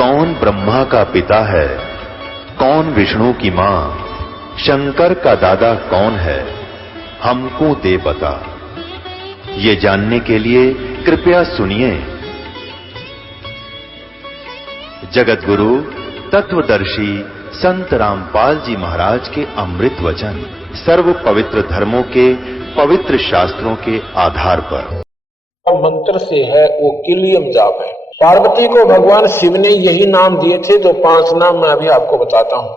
कौन ब्रह्मा का पिता है, कौन विष्णु की मां, शंकर का दादा कौन है, हमको दे बता। ये जानने के लिए कृपया सुनिए। जगत गुरु तत्वदर्शी संत रामपाल जी महाराज के अमृत वचन सर्व पवित्र धर्मों के पवित्र शास्त्रों के आधार पर मंत्र से है वो किलियम जाप है। पार्वती को भगवान शिव ने यही नाम दिए थे जो 5 नाम मैं अभी आपको बताता हूं,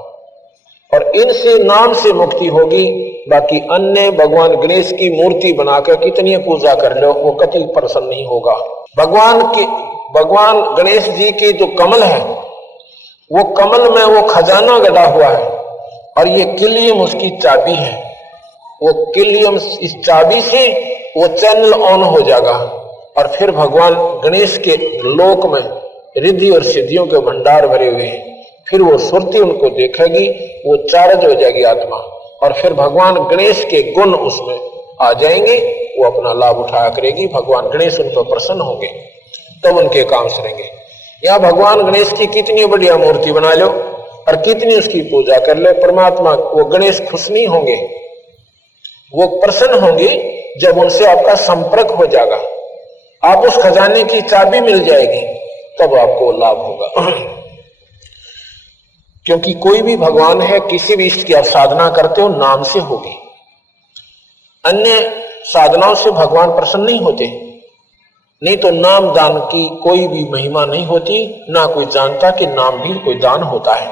और इनसे नाम से मुक्ति होगी। बाकी अन्य भगवान गणेश की मूर्ति बनाकर कितनी पूजा कर लो वो कभी प्रसन्न नहीं होगा। भगवान गणेश जी की जो कमल है वो कमल में वो खजाना गड़ा हुआ है, और ये किलियम उसकी चाबी है। वो किलियम इस चाबी से वो चैनल ऑन हो जाएगा, और फिर भगवान गणेश के लोक में रिद्धि और सिद्धियों के भंडार भरे हुए हैं। फिर वो सुरती उनको देखेगी, वो चार्ज हो जाएगी आत्मा, और फिर भगवान गणेश के गुण उसमें आ जाएंगे, वो अपना लाभ उठाया करेगी। भगवान गणेश उन पर प्रसन्न होंगे, तब उनके काम सरेंगे। या भगवान गणेश की कितनी बढ़िया मूर्ति बना लो और कितनी उसकी पूजा कर लो, परमात्मा वो गणेश खुश नहीं होंगे, वो प्रसन्न होंगे जब उनसे आपका संपर्क हो जाएगा, आप उस खजाने की चाबी मिल जाएगी, तब आपको लाभ होगा। क्योंकि कोई भी भगवान है, किसी भी इष्ट की आप साधना करते हो नाम से होगी। अन्य साधनाओं से भगवान प्रसन्न नहीं होते, नहीं तो नाम दान की कोई भी महिमा नहीं होती, ना कोई जानता कि नाम भी कोई दान होता है।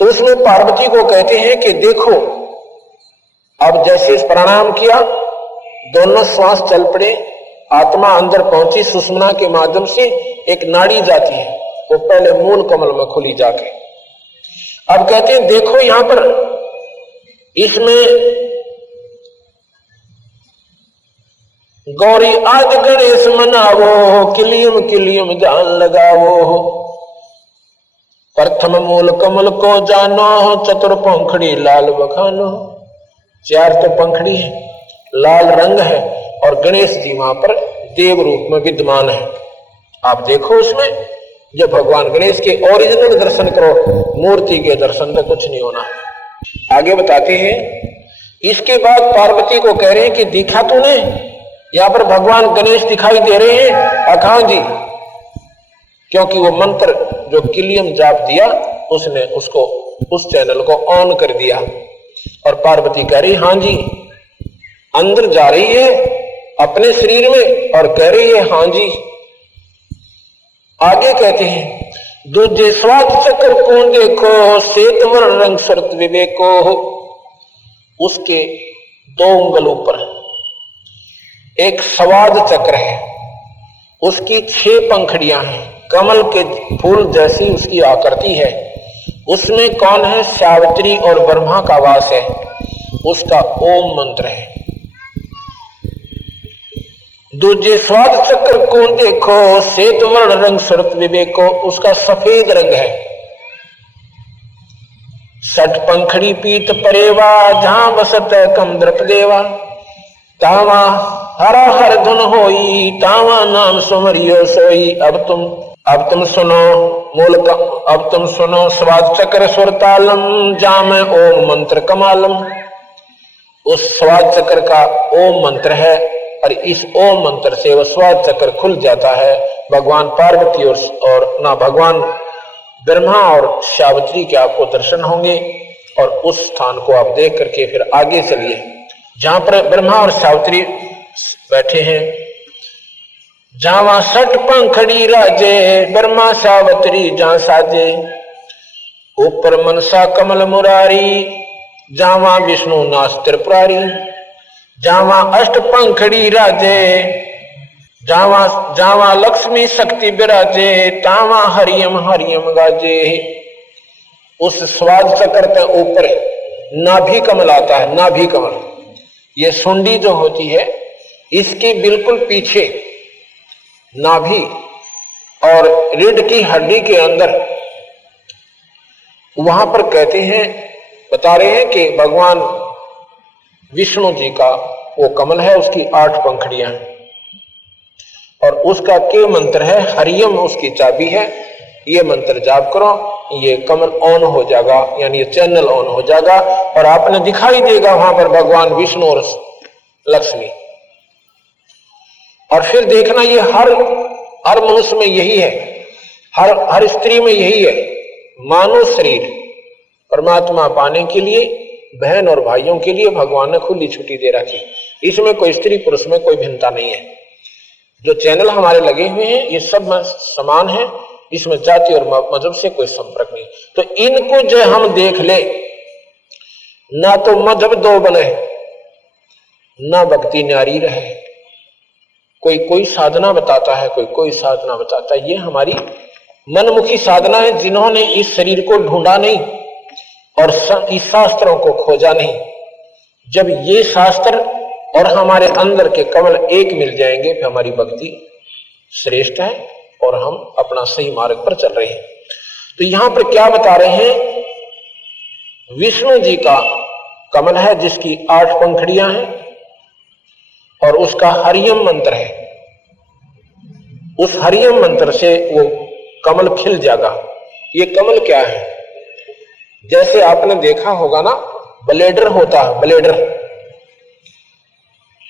तो उसमें पार्वती को कहते हैं कि देखो, अब जैसे प्रणाम किया, दोनों श्वास चल पड़े, आत्मा अंदर पहुंची, सुषुम्ना के माध्यम से एक नाड़ी जाती है, वो पहले मूल कमल में खुली जाके। अब कहते हैं देखो यहां पर इसमें गौरी आदि गणेश मनावो, किलियम किलियम जान लगावो, प्रथम मूल कमल को जानो, चतुर पंखड़ी लाल बखानो। 4 तो पंखड़ी है, लाल रंग है, और गणेश जी वहां पर देव रूप में विद्यमान है। आप देखो उसमें, जब भगवान गणेश के ओरिजिनल दर्शन करो, मूर्ति के दर्शन में कुछ नहीं होना। आगे बताते हैं, इसके बाद पार्वती को कह रहे हैं कि दिखा तूने, यहां पर भगवान गणेश दिखाई दे रहे हैं। अखां जी, क्योंकि वो मंत्र जो किलियम जाप दिया, उसने उसको उस चैनल को ऑन कर दिया, और पार्वती कह रही हां जी, अंदर जा रही है अपने शरीर में और कह रही है हां जी। आगे कहते हैं, दूजे स्वाद चक्र को देखो, श्वेत वर्ण रंग शरत विवेको। उसके 2 उंगल ऊपर एक स्वाद चक्र है, उसकी 6 पंखड़ियां हैं, कमल के फूल जैसी उसकी आकृति है। उसमें कौन है? सावित्री और ब्रह्मा का वास है। उसका ओम मंत्र है। दूजे स्वाद चक्र को देखो, श्वेत वर्ण रंग शरत विवेको। उसका सफेद रंग है। 6 पंखड़ी पीत परेवा, जहां बसत कम द्रप देवा। तावा हरा हर धुन होई, तावा नाम सुमरियो सोई। अब तुम सुनो अब तुम सुनो स्वाद चक्र सुर तालम, जाम ओम मंत्र कमालम। उस स्वाद चक्र का ओम मंत्र है, और इस ओम मंत्र से वह स्वाद चक्र खुल जाता है। भगवान पार्वती और ना भगवान ब्रह्मा और सावित्री के आपको दर्शन होंगे, और उस स्थान को आप देख करके फिर आगे चलिए, जहां पर ब्रह्मा और सावित्री बैठे हैं। जावा 6 पंखड़ी राजे, ब्रह्मा सावित्री जहां साजे। ऊपर मनसा कमल मुरारी, जावा विष्णु नाथ त्रिपुरारी। जावा 8 पंखड़ी राजे, जावा लक्ष्मी शक्ति विराजे। तावा हरियम हरियम गाजे। उस स्वाद चक्र के ऊपर नाभि कमल आता है। नाभि कमल, ये सुंडी जो होती है, इसके बिल्कुल पीछे नाभि और रीढ़ की हड्डी के अंदर, वहां पर कहते हैं, बता रहे हैं कि भगवान विष्णु जी का वो कमल है, उसकी 8 पंखड़ियां हैं, और उसका के मंत्र है हरियम, उसकी चाबी है। ये मंत्र जाप करो, ये कमल ऑन हो जाएगा, यानी ये चैनल ऑन हो जाएगा और आपने दिखाई देगा वहां पर भगवान विष्णु और लक्ष्मी। और फिर देखना ये हर मनुष्य में यही है, हर स्त्री में यही है। मानव शरीर परमात्मा पाने के लिए बहन और भाइयों के लिए भगवान ने खुली छुट्टी दे रखी, इसमें कोई स्त्री पुरुष में कोई भिन्नता नहीं है। जो चैनल हमारे लगे हुए हैं ये सब समान है, इसमें जाति और मजहब से कोई संपर्क नहीं। तो इनको जो हम देख ले, ना तो मजहब दो बने, ना भक्ति न्यारी रहे, कोई साधना बताता है, कोई साधना बताता है। ये हमारी मनमुखी साधना है, जिन्होंने इस शरीर को ढूंढा नहीं और इस शास्त्रों को खोजा नहीं। जब ये शास्त्र और हमारे अंदर के कमल एक मिल जाएंगे फिर हमारी भक्ति श्रेष्ठ है और हम अपना सही मार्ग पर चल रहे हैं। तो यहां पर क्या बता रहे हैं, विष्णु जी का कमल है जिसकी 8 पंखड़ियां हैं और उसका हरियम मंत्र है। उस हरियम मंत्र से वो कमल खिल जाएगा। ये कमल क्या है, जैसे आपने देखा होगा ना, ब्लेडर होता है, ब्लेडर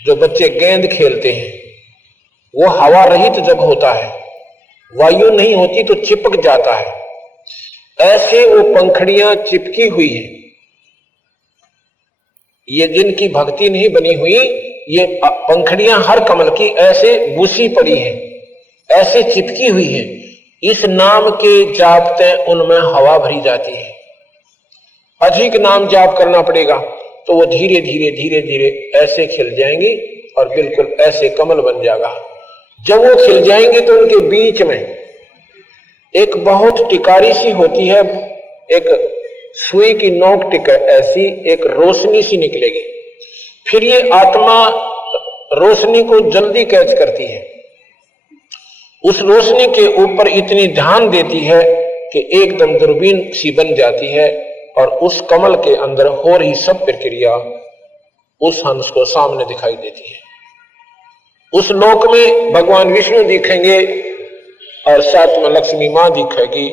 जो बच्चे गेंद खेलते हैं, वो हवा रहित जब होता है, वायु नहीं होती तो चिपक जाता है। ऐसे वो पंखड़ियां चिपकी हुई है। ये जिनकी भक्ति नहीं बनी हुई, ये पंखड़ियां हर कमल की ऐसे बूसी पड़ी है, ऐसे चिपकी हुई है। इस नाम के जापते उनमें हवा भरी जाती है। अधिक नाम जाप करना पड़ेगा तो वो धीरे धीरे धीरे धीरे ऐसे खिल जाएंगी और बिल्कुल ऐसे कमल बन जाएगा। जब वो खिल जाएंगे तो उनके बीच में एक बहुत टिकारी सी होती है, एक सुई की नोक टिक ऐसी एक रोशनी सी निकलेगी। फिर ये आत्मा रोशनी को जल्दी कैच करती है, उस रोशनी के ऊपर इतनी ध्यान देती है कि एकदम दूरबीन सी बन जाती है और उस कमल के अंदर हो रही सब प्रक्रिया उस हंस को सामने दिखाई देती है। उस लोक में भगवान विष्णु दिखेंगे और साथ में लक्ष्मी मां दिखेगी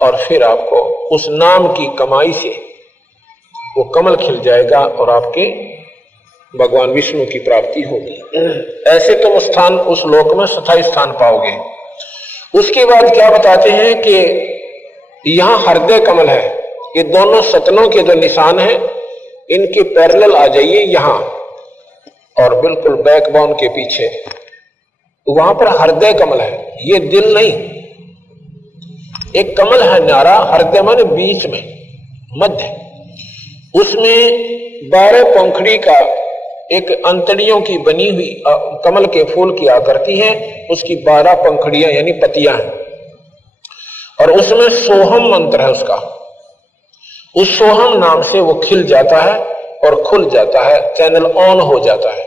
और फिर आपको उस नाम की कमाई से वो कमल खिल जाएगा और आपके भगवान विष्णु की प्राप्ति होगी। ऐसे तुम स्थान उस लोक में स्थायी स्थान पाओगे। उसके बाद क्या बताते हैं कि यहां हृदय कमल है। ये दोनों सतनों के जो निशान हैं इनके पैरेलल आ जाइए यहां और बिल्कुल बैकबोन के पीछे, तो वहां पर हृदय कमल है। ये दिल नहीं, एक कमल है न्यारा, हृदय माने बीच में, मध्य। उसमें 12 पंखड़ी का एक अंतड़ियों की बनी हुई कमल के फूल की आकृति है, उसकी 12 पंखड़ियां यानी पतियां हैं और उसमें सोहम मंत्र है उसका। उस सोहम नाम से वो खिल जाता है और खुल जाता है, चैनल ऑन हो जाता है।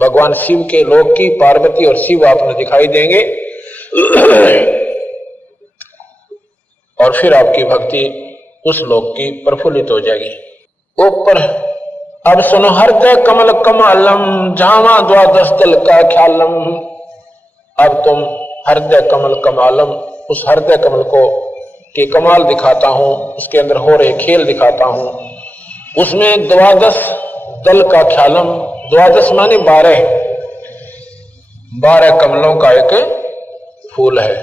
भगवान शिव के लोक की पार्वती और शिव आपने दिखाई देंगे और फिर आपकी भक्ति उस लोक की प्रफुल्लित हो जाएगी। ऊपर अब सुनो, हृदय कमल कमालम जामा द्वादश दल का ख्यालम। अब तुम हृदय कमल कमालम, उस हृदय कमल को के कमाल दिखाता हूं, उसके अंदर हो रहे खेल दिखाता हूं। उसमें 12 दल का ख्यालम, 12 माने 12 कमलों का एक फूल है।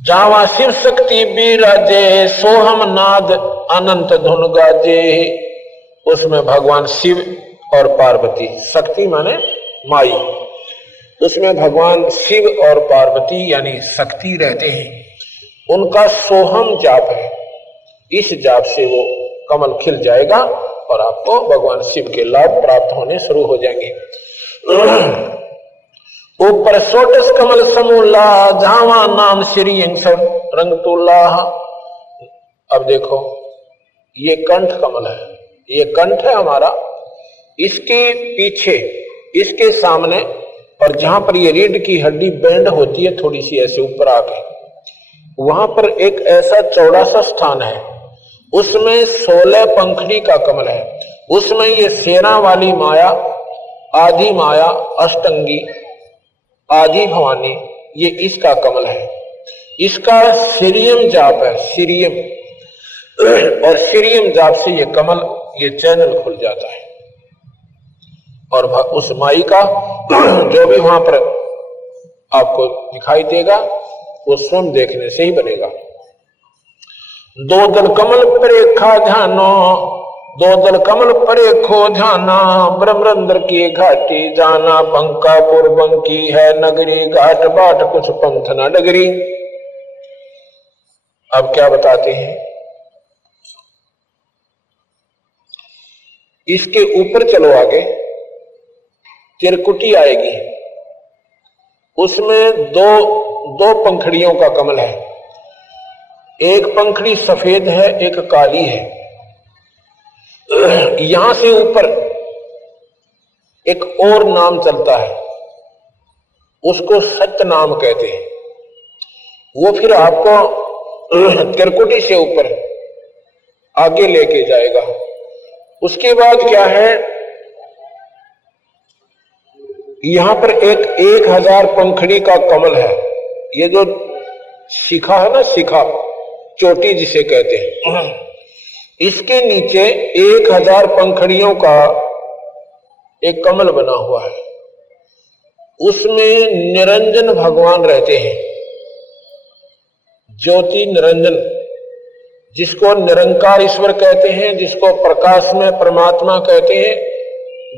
जावा शिव शक्ति बिराजे सोहम नाद अनंत धुन गाजे। उसमें भगवान शिव और पार्वती, शक्ति माने माई, उसमें भगवान शिव और पार्वती यानी शक्ति रहते हैं। उनका सोहम जाप है, इस जाप से वो कमल खिल जाएगा और आपको भगवान शिव के लाभ प्राप्त होने शुरू हो जाएंगे। ऊपर सोटस कमल समूला जावा नाम श्री रंग तोला। अब देखो ये कंठ कमल है, ये कंठ है हमारा, इसके पीछे, इसके सामने और जहां पर ये रीढ़ की हड्डी बैंड होती है थोड़ी सी ऐसे ऊपर आके, वहां पर एक ऐसा चौड़ा सा स्थान है, उसमें 16 पंखड़ी का कमल है। उसमें ये सेना वाली माया, आदि माया, अष्टंगी, आदि भवानी, ये इसका कमल है। इसका सीरियम जाप है, सीरियम, और सीरियम जाप से ये कमल, ये चैनल खुल जाता है और उस माई का जो भी वहां पर आपको दिखाई देगा वो स्वयं देखने से ही बनेगा। दो दल कमल परेखा ध्यानो, दो दल कमल परेखो ध्याना, ब्रह्मरंद्र की घाटी जाना, बंकापुर बंकी है नगरी, घाट बाट कुछ पंथ न डगरी। अब क्या बताते हैं, इसके ऊपर चलो आगे, त्रिकुटी आएगी, उसमें दो पंखड़ियों का कमल है, एक पंखड़ी सफेद है एक काली है। यहां से ऊपर एक और नाम चलता है, उसको सत्य नाम कहते हैं। वो फिर आपको त्रिकुटी से ऊपर आगे लेके जाएगा। उसके बाद क्या है, यहां पर एक 1000 पंखड़ी का कमल है। ये जो शिखा है ना, शिखा चोटी जिसे कहते हैं, इसके नीचे 1000 पंखड़ियों का एक कमल बना हुआ है। उसमें निरंजन भगवान रहते हैं, ज्योति निरंजन, जिसको निरंकार ईश्वर कहते हैं, जिसको प्रकाश में परमात्मा कहते हैं,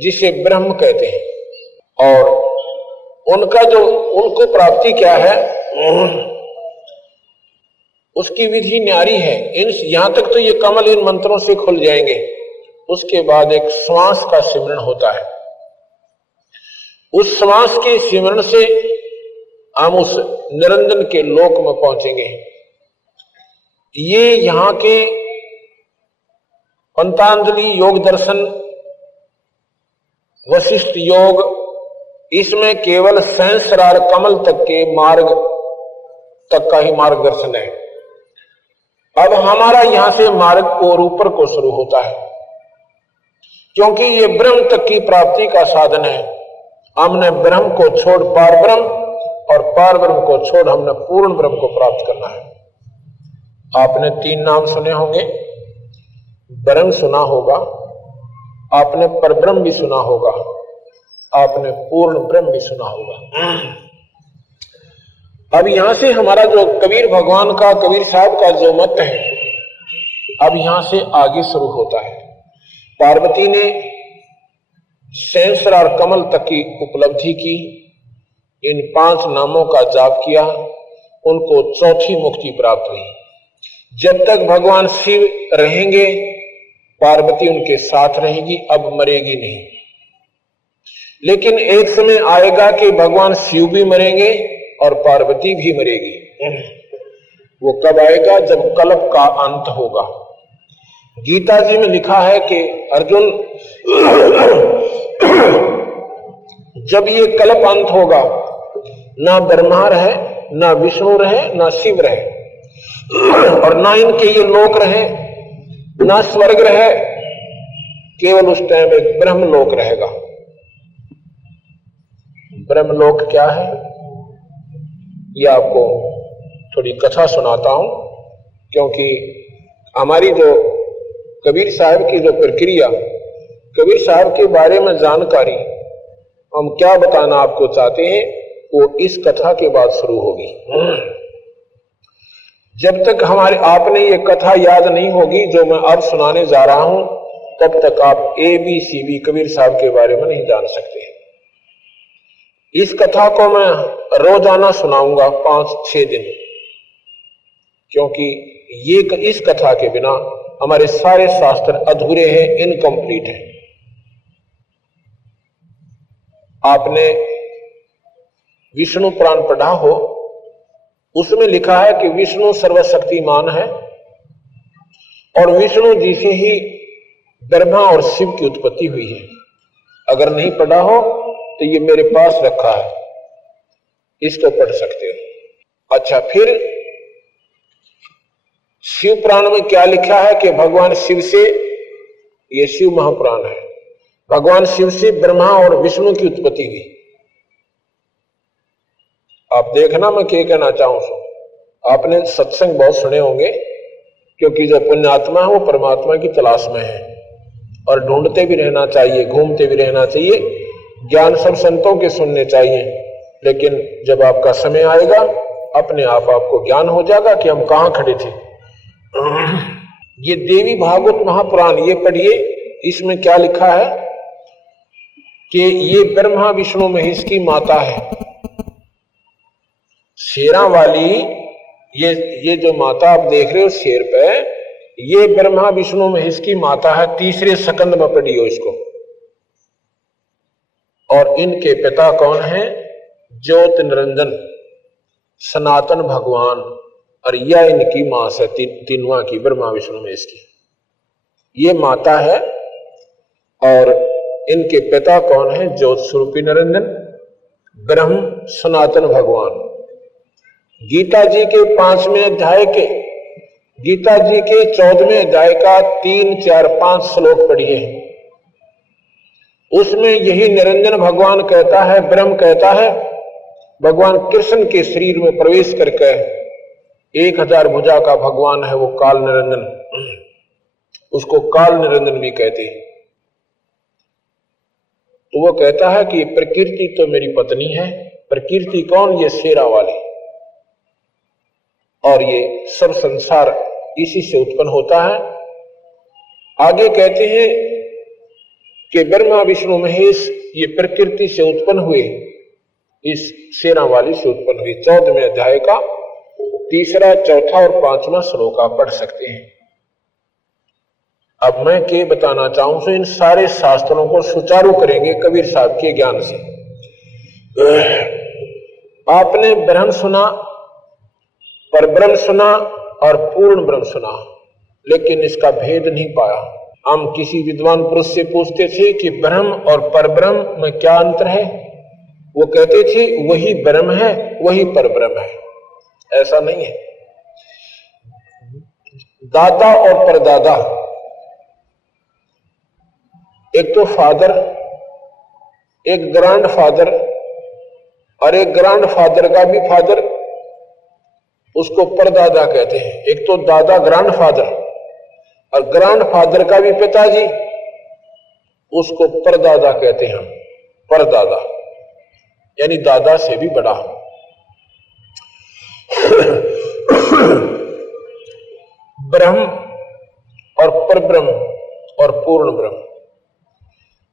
जिसे ब्रह्म कहते हैं। और उनका जो, उनको प्राप्ति क्या है, उसकी विधि न्यारी है। यहां तक तो ये कमल इन मंत्रों से खुल जाएंगे। उसके बाद एक श्वास का सिमरण होता है, उस श्वास के सिमरण से हम उस निरंजन के लोक में पहुंचेंगे। ये यहां के पंतांजलि योग दर्शन, वशिष्ठ योग, इसमें केवल सहस्रार कमल तक के मार्ग तक का ही मार्गदर्शन है। अब हमारा यहां से मार्ग और ऊपर को शुरू होता है, क्योंकि ये ब्रह्म तक की प्राप्ति का साधन है। हमने ब्रह्म को छोड़ पार ब्रह्म, और पार ब्रह्म को छोड़ हमने पूर्ण ब्रह्म को प्राप्त करना है। आपने 3 नाम सुने होंगे, ब्रह्म सुना होगा, आपने परब्रह्म भी सुना होगा, आपने पूर्ण ब्रह्म भी सुना होगा। अब यहां से हमारा जो कबीर भगवान का, कबीर साहब का जो मत है, अब यहां से आगे शुरू होता है। पार्वती ने सहस्रार कमल तक की उपलब्धि की, इन 5 नामों का जाप किया, उनको चौथी मुक्ति प्राप्त हुई। जब तक भगवान शिव रहेंगे, पार्वती उनके साथ रहेगी, अब मरेगी नहीं। लेकिन एक समय आएगा कि भगवान शिव भी मरेंगे और पार्वती भी मरेगी। वो कब आएगा? जब कल्प का अंत होगा। गीता जी में लिखा है कि अर्जुन, जब ये कल्प अंत होगा, ना ब्रह्मा रहे, ना विष्णु रहे, ना शिव रहे, और ना इनके ये लोक रहे, ना स्वर्ग रहे, केवल उस टाइम एक ब्रह्मलोक रहेगा। ब्रह्मलोक क्या है, ये आपको थोड़ी कथा सुनाता हूं, क्योंकि हमारी जो कबीर साहब की जो प्रक्रिया, कबीर साहब के बारे में जानकारी हम क्या बताना आपको चाहते हैं, वो इस कथा के बाद शुरू होगी। जब तक आपने ये कथा याद नहीं होगी जो मैं अब सुनाने जा रहा हूं, तब तक आप ABCD कबीर साहब के बारे में नहीं जान सकते। इस कथा को मैं रोजाना सुनाऊंगा 5-6 दिन, क्योंकि इस कथा के बिना हमारे सारे शास्त्र अधूरे हैं, इनकम्प्लीट हैं। आपने विष्णु पुराण पढ़ा हो, उसमें लिखा है कि विष्णु सर्वशक्तिमान है, और विष्णु जी से ही ब्रह्मा और शिव की उत्पत्ति हुई है। अगर नहीं पढ़ा हो तो ये मेरे पास रखा है, इसको पढ़ सकते हो। अच्छा, फिर शिव पुराण में क्या लिखा है कि भगवान शिव से, ये शिव महापुराण है, भगवान शिव से ब्रह्मा और विष्णु की उत्पत्ति हुई। आप देखना मैं क्या कहना चाहूं। आपने सत्संग बहुत सुने होंगे, क्योंकि जो पुण्यात्मा है वो परमात्मा की तलाश में है और ढूंढते भी रहना चाहिए, घूमते भी रहना चाहिए। ज्ञान सब संतों के सुनने चाहिए, लेकिन जब आपका समय आएगा अपने आप आपको ज्ञान हो जाएगा कि हम कहां खड़े थे। ये देवी भागवत महापुराण ये पढ़िए, इसमें क्या लिखा है कि ये ब्रह्मा विष्णु महेश की माता है। शेरा वाली ये जो माता आप देख रहे हो शेर पे, ये ब्रह्मा विष्णु महेश की माता है। तीसरे सकंद में पढ़ियो इसको। और इनके पिता कौन है? ज्योत निरंजन सनातन भगवान, और यह इनकी मां से तीनवा की ब्रह्मा विष्णु महेश की ये माता है। और इनके पिता कौन है? ज्योत स्वरूपी निरंजन ब्रह्म सनातन भगवान। गीता जी के 5वें अध्याय के, गीता जी के 14वें अध्याय का 3, 4, 5 श्लोक पढ़िए। उसमें यही निरंजन भगवान कहता है, ब्रह्म कहता है, भगवान कृष्ण के शरीर में प्रवेश करके 1000 भुजा का भगवान है वो काल निरंजन, उसको काल निरंजन भी कहते हैं। तो वो कहता है कि प्रकृति तो मेरी पत्नी है। प्रकृति कौन? ये शेरा वाली। और ये सब संसार इसी से उत्पन्न होता है। आगे कहते हैं कि ब्रह्मा विष्णु महेश ये प्रकृति से उत्पन्न हुए, इस शेरा वाली से उत्पन्न हुई। 14वें अध्याय का 3, 4 और 5वां श्लोक आप पढ़ सकते हैं। अब मैं क्या बताना चाहूं तो इन सारे शास्त्रों को सुचारू करेंगे कबीर साहब के ज्ञान से। आपने ब्रह्म सुना, पर ब्रह्म सुना और पूर्ण ब्रह्म सुना, लेकिन इसका भेद नहीं पाया। हम किसी विद्वान पुरुष से पूछते थे कि ब्रह्म और परब्रह्म में क्या अंतर है, वो कहते थे वही ब्रह्म है वही परब्रह्म है। ऐसा नहीं है। दादा और परदादा, एक तो फादर, एक ग्रैंड फादर, और एक ग्रैंड फादर का भी फादर, उसको परदादा कहते हैं। एक तो दादा ग्रैंड फादर, और ग्रैंड फादर का भी पिताजी, उसको परदादा कहते हैं। परदादा यानी दादा से भी बड़ा। ब्रह्म और परब्रह्म और पूर्ण ब्रह्म,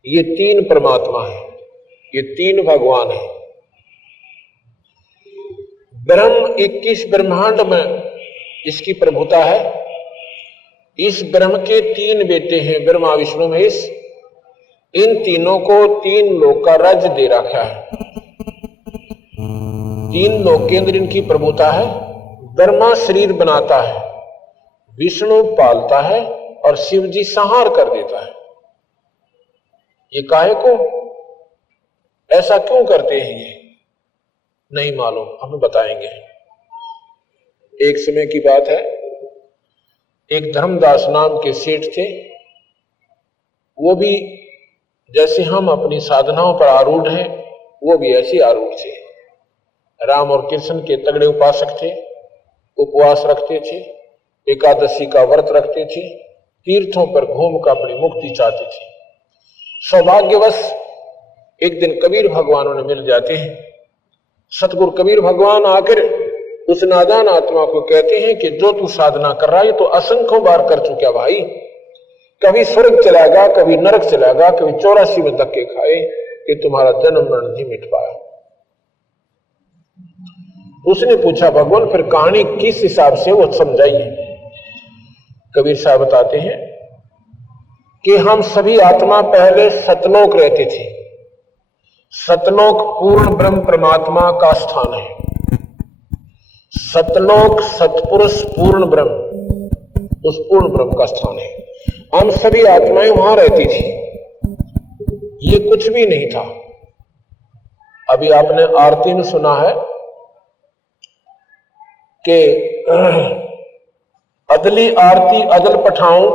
ये 3 परमात्मा है, ये 3 भगवान है। ब्रह्म 21 ब्रह्मांड में इसकी प्रभुता है। इस ब्रह्म के 3 बेटे हैं, ब्रह्मा विष्णु महेश। इन तीनों को 3 लोक का राज्य दे रखा है। 3 लोक के अंदर इनकी प्रभुता है। ब्रह्मा शरीर बनाता है, विष्णु पालता है और शिव जी संहार कर देता है। ये काहे को, ऐसा क्यों करते हैं ये नहीं मालूम, हमें बताएंगे। एक समय की बात है, एक धर्मदास नाम के सेठ थे। वो भी जैसे हम अपनी साधनाओं पर आरूढ़ हैं, वो भी ऐसे आरूढ़ थे। राम और कृष्ण के तगड़े उपासक थे, उपवास रखते थे, एकादशी का व्रत रखते थे, तीर्थों पर घूम कर अपनी मुक्ति चाहते थे। सौभाग्यवश एक दिन कबीर भगवान उन्हें मिल जाते हैं। सतगुरु कबीर भगवान आकर उस नादान आत्मा को कहते हैं कि जो तू साधना कर रहा है तो असंख्यों बार कर चुका भाई, कभी स्वर्ग चलाएगा, कभी नरक चलाएगा, कभी 84 में धक्के खाए कि तुम्हारा जन्म मरण नहीं मिट पाया। उसने पूछा भगवान फिर कहानी किस हिसाब से, वो समझाइए। कबीर साहब बताते हैं कि हम सभी आत्मा पहले सतलोक रहते थे। सतलोक पूर्ण ब्रह्म परमात्मा का स्थान है। सतलोक सतपुरुष पूर्ण ब्रह्म, उस पूर्ण ब्रह्म का स्थान है। हम सभी आत्माएं वहां रहती थी। ये कुछ भी नहीं था। अभी आपने आरती में सुना है कि अदली आरती अदल पठाऊं,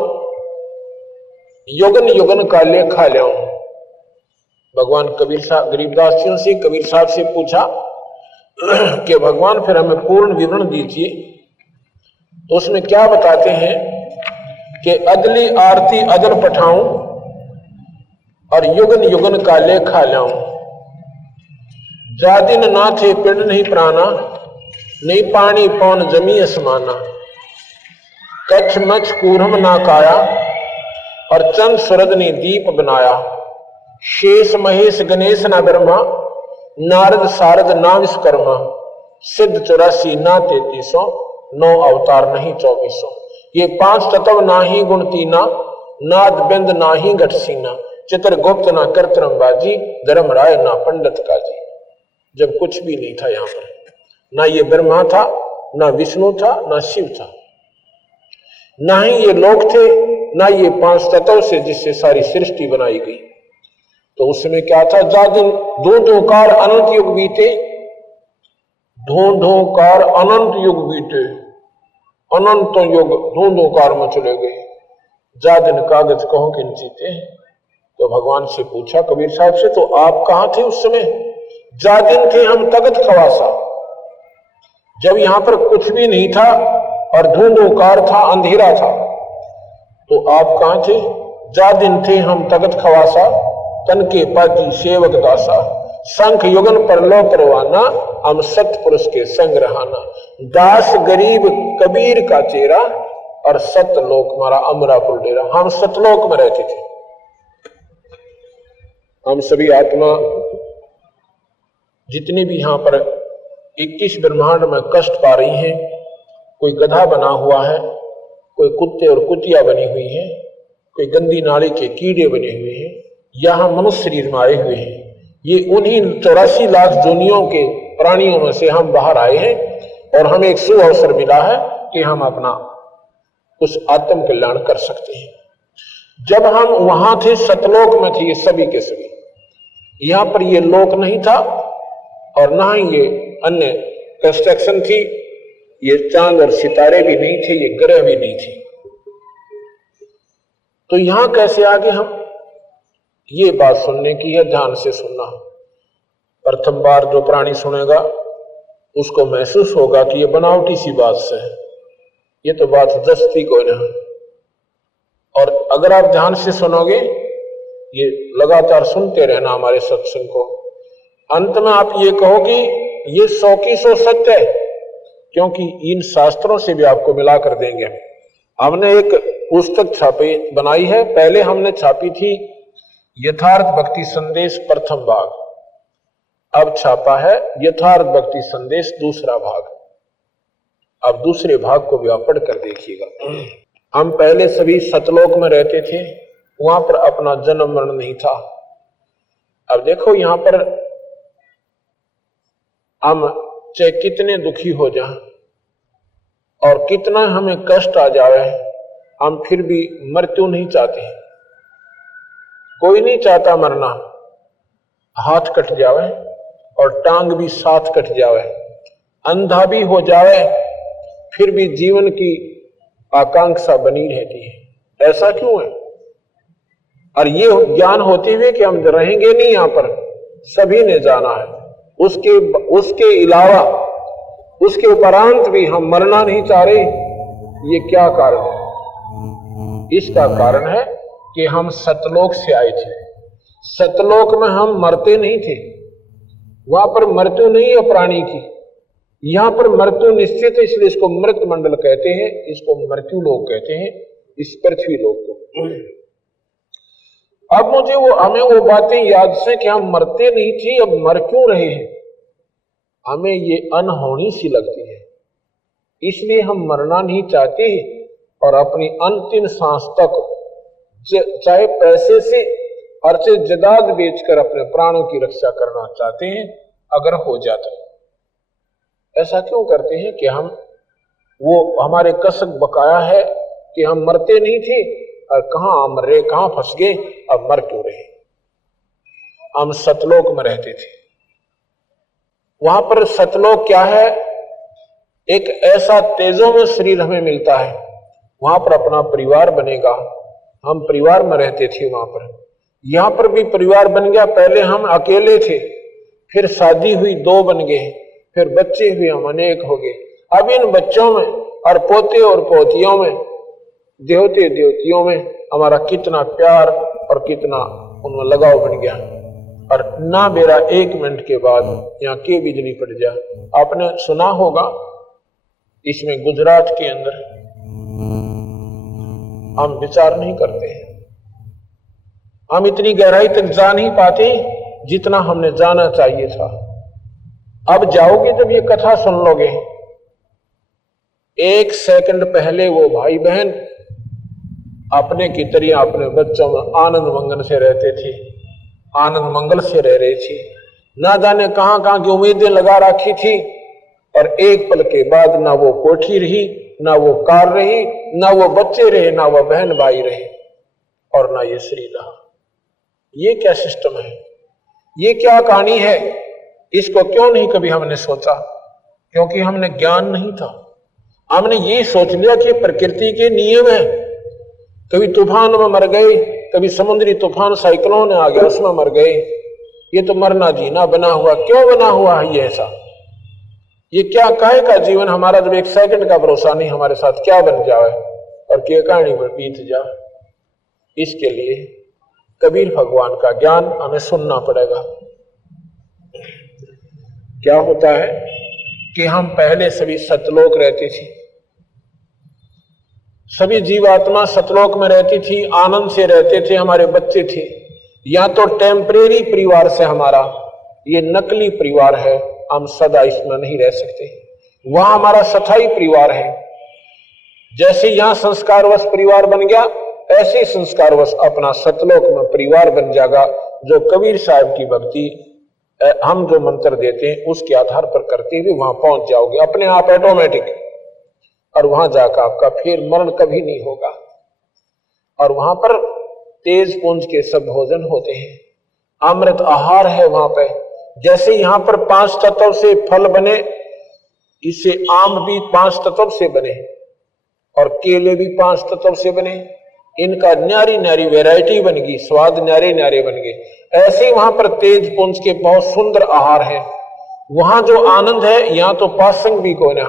युगन युगन काले खा लियाऊं। भगवान कबीर साहब गरीबदास जी से कबीर साहब से पूछा कि भगवान फिर हमें पूर्ण विवरण दीजिए। तो उसमें क्या बताते हैं कि अदली आरती अदल पठाऊं और युगन युगन का लेखा लाऊं। जादिन ना थे पिंड नहीं प्राणा, नहीं पानी पौन जमी असमाना। कच्छ मच कूरम ना काया, और चंद सूरज ने दीप बनाया। शेष महेश गणेश ना ब्रह्मा, नारद सारद ना विश्वकर्मा। सिद्ध 84 ना 3300, 9 अवतार नहीं 2400। ये 5 तत्व ना ही गुण तीना, नाद बिंद ना ही घट सीना। चित्रगुप्त ना कृत्रम बाजी, धर्म राय ना पंडित काजी। जब कुछ भी नहीं था यहाँ पर, ना ये ब्रह्मा था, ना विष्णु था, ना शिव था, ना ही ये लोग थे, ना ये 5 तत्व से जिससे सारी सृष्टि बनाई गई। तो उसमें क्या था? जादिन ढूंढोकार अनंत युग बीते, ढूंढोकार अनंत युग बीते, अनंत युग ढूंढोकार में चले गए। जादिन कागज कहो किन जीते। तो भगवान से पूछा कबीर साहब से, तो आप कहां थे उस समय? जादिन थे हम तगत खवासा, जब यहां पर कुछ भी नहीं था और धुंधोकार था, अंधेरा था। तो आप कहां थे? जादिन थे हम तगत खवासा, तन के पाजी सेवक दासा। शंख युगन पर लो परवाना, हम सतपुरुष के संग रहाना। दास गरीब कबीर का चेहरा, और सतलोक मारा अमरापुर डेरा। हम सतलोक में रहते थे। हम सभी आत्मा जितनी भी यहां पर 21 ब्रह्मांड में कष्ट पा रही हैं, कोई गधा बना हुआ है, कोई कुत्ते और कुतिया बनी हुई है, कोई गंदी नाली के कीड़े बने हुए हैं, यहां मनुष्य शरीर में आए हुए हैं। ये उन्हीं 84 लाख जोनियों के प्राणियों में से हम बाहर आए हैं, और हमें एक शुभ अवसर मिला है कि हम अपना उस आत्म कल्याण कर सकते हैं। जब हम वहां थे, सतलोक में थे ये सभी के सभी। यहां पर ये लोक नहीं था, और ना ही ये अन्य कंस्ट्रक्शन थी। ये चांद और सितारे भी नहीं थे, ये ग्रह भी नहीं थे। तो यहां कैसे आगे हम? ये बात सुनने की है, ध्यान से सुनना। प्रथम बार जो प्राणी सुनेगा उसको महसूस होगा कि ये बनावटी सी बात से है, ये तो बात जस्ती को नहीं। और अगर आप ध्यान से सुनोगे, ये लगातार सुनते रहना हमारे सत्संग को, अंत में आप ये कहोगे ये 100 की 100 सत्य है, क्योंकि इन शास्त्रों से भी आपको मिला कर देंगे। हमने एक पुस्तक छापी बनाई है। पहले हमने छापी थी यथार्थ भक्ति संदेश प्रथम भाग, अब छापा है यथार्थ भक्ति संदेश दूसरा भाग। अब दूसरे भाग को भी आप पढ़ कर देखिएगा। हम पहले सभी सतलोक में रहते थे, वहां पर अपना जन्म मरण नहीं था। अब देखो यहां पर हम चाहे कितने दुखी हो जाएं और कितना हमें कष्ट आ जाए, हम फिर भी मृत्यु नहीं चाहते। कोई नहीं चाहता मरना। हाथ कट जावे और टांग भी साथ कट जावे, अंधा भी हो जावे, फिर भी जीवन की आकांक्षा बनी रहती है। ऐसा क्यों है? और ये ज्ञान होते हुए कि हम रहेंगे नहीं यहां पर, सभी ने जाना है। उसके अलावा उसके उपरांत भी हम मरना नहीं चाह रहे। ये क्या कारण है? इसका कारण है कि हम सतलोक से आए थे। सतलोक में हम मरते नहीं थे, वहां पर मृत्यु नहीं है प्राणी की। यहां पर मृत्यु निश्चित है, इसलिए इसको मृत मंडल कहते हैं, इसको मृत्यु लोक कहते हैं, इस पृथ्वी लोक को। अब मुझे हमें वो बातें याद से कि हम मरते नहीं थे, अब मर क्यों रहे हैं, हमें ये अनहोनी सी लगती है। इसलिए हम मरना नहीं चाहते और अपनी अंतिम सांस तक चाहे पैसे से और चाहे जदाद बेचकर अपने प्राणों की रक्षा करना चाहते हैं, अगर हो जाता है। ऐसा क्यों करते हैं कि हम वो हमारे कसक बकाया है कि हम मरते नहीं थे और कहां मर रहे, कहां फंस गए, अब मर क्यों रहे। हम सतलोक में रहते थे। वहां पर सतलोक क्या है? एक ऐसा तेजों में शरीर हमें मिलता है, वहां पर अपना परिवार बनेगा। हम परिवार में रहते थे वहां पर। यहां पर भी परिवार बन गया। पहले हम अकेले थे, फिर शादी हुई, 2 बन गए, फिर बच्चे भी हम अनेक हो गए। अब इन बच्चों में और पोते और पोतियों में, देवते देवतियों में हमारा कितना प्यार और कितना उनमें लगाव बन गया। और ना मेरा 1 मिनट के बाद यहाँ के बिजली पड़ जा। आपने सुना होगा इसमें गुजरात के अंदर हम विचार नहीं करते हैं, हम इतनी गहराई तक जा नहीं पाते जितना हमने जाना चाहिए था। अब जाओगे जब ये कथा सुन लोगे, 1 सेकंड पहले वो भाई बहन अपने की तरह अपने बच्चों में आनंद मंगल से रहते थे, आनंद मंगल से रह रहे थे। ना जाने कहां कहां की उम्मीदें लगा रखी थी, और एक पल के बाद ना वो कोठी रही, ना वो कार रही, ना वो बच्चे रहे, ना वो बहन भाई रहे, और ना ये शरीर रहा। ये क्या सिस्टम है? ये क्या कहानी है? इसको क्यों नहीं कभी हमने सोचा? क्योंकि हमने ज्ञान नहीं था। हमने ये सोच लिया कि प्रकृति के नियम है, कभी तूफान में मर गए, कभी समुद्री तूफान साइक्लोन आ गया उसमें मर गए, ये तो मरना जीना बना हुआ। क्यों बना हुआ है ये ऐसा? ये क्या काहे का जीवन हमारा जब 1 सेकंड का भरोसा नहीं हमारे साथ क्या बन जाए और क्या कहानी में बीत जाए। इसके लिए कबीर भगवान का ज्ञान हमें सुनना पड़ेगा। क्या होता है कि हम पहले सभी सतलोक रहते थे, सभी जीवात्मा सतलोक में रहती थी, आनंद से रहते थे, हमारे बच्चे थे। या तो टेम्परेरी परिवार से हमारा ये नकली परिवार है, हम सदा इसमें नहीं रह सकते। वहां हमारा स्थायी परिवार है। जैसे यहां संस्कारवश परिवार बन गया, ऐसे संस्कारवश अपना सतलोक में परिवार बन जाएगा। जो कबीर साहब की भक्ति हम जो मंत्र देते हैं उसके आधार पर करते हुए वहां पहुंच जाओगे अपने आप ऑटोमेटिक, और वहां जाकर आपका फिर मरण कभी नहीं होगा। और वहां पर तेज पुंज के सब भोजन होते हैं, अमृत आहार है वहां पे। जैसे यहां पर 5 तत्व से फल बने, इससे आम भी 5 तत्व से बने और केले भी 5 तत्व से बने। इनका न्यारी न्यारी वैरायटी बन गई, स्वाद न्यारे न्यारे बन गए। ऐसे ही वहां पर तेज पुंज के बहुत सुंदर आहार है। वहां जो आनंद है यहां तो पासंग भी कोई ना,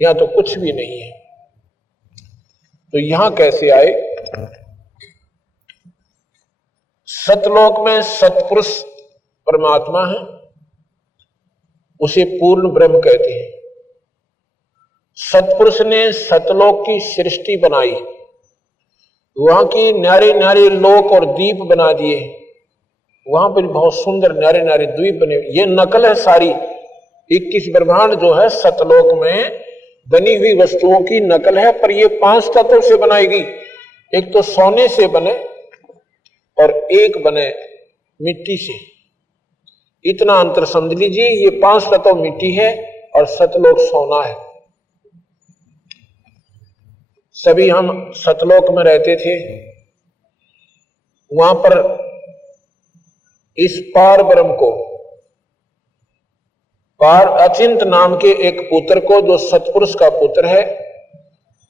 यहां तो कुछ भी नहीं है। तो यहां कैसे आए? सतलोक में सतपुरुष परमात्मा है, उसे पूर्ण ब्रह्म कहते हैं। सतपुरुष ने सतलोक की सृष्टि बनाई, वहां की न्यारे न्यारे लोक और द्वीप बना दिए। वहां पर बहुत सुंदर न्यारे न्यारे द्वीप बने। ये नकल है सारी, 21 ब्रह्मांड जो है सतलोक में बनी हुई वस्तुओं की नकल है, पर ये 5 तत्वों से बनाई गई। एक तो सोने से बने और एक बने मिट्टी से। इतना अंतर समझ लीजिए, ये 5 तत्व मिट्टी है और सतलोक सोना है। सभी हम सतलोक में रहते थे, वहां पर इस पार ब्रह्म को, पार अचिंत नाम के एक पुत्र को, जो सतपुरुष का पुत्र है,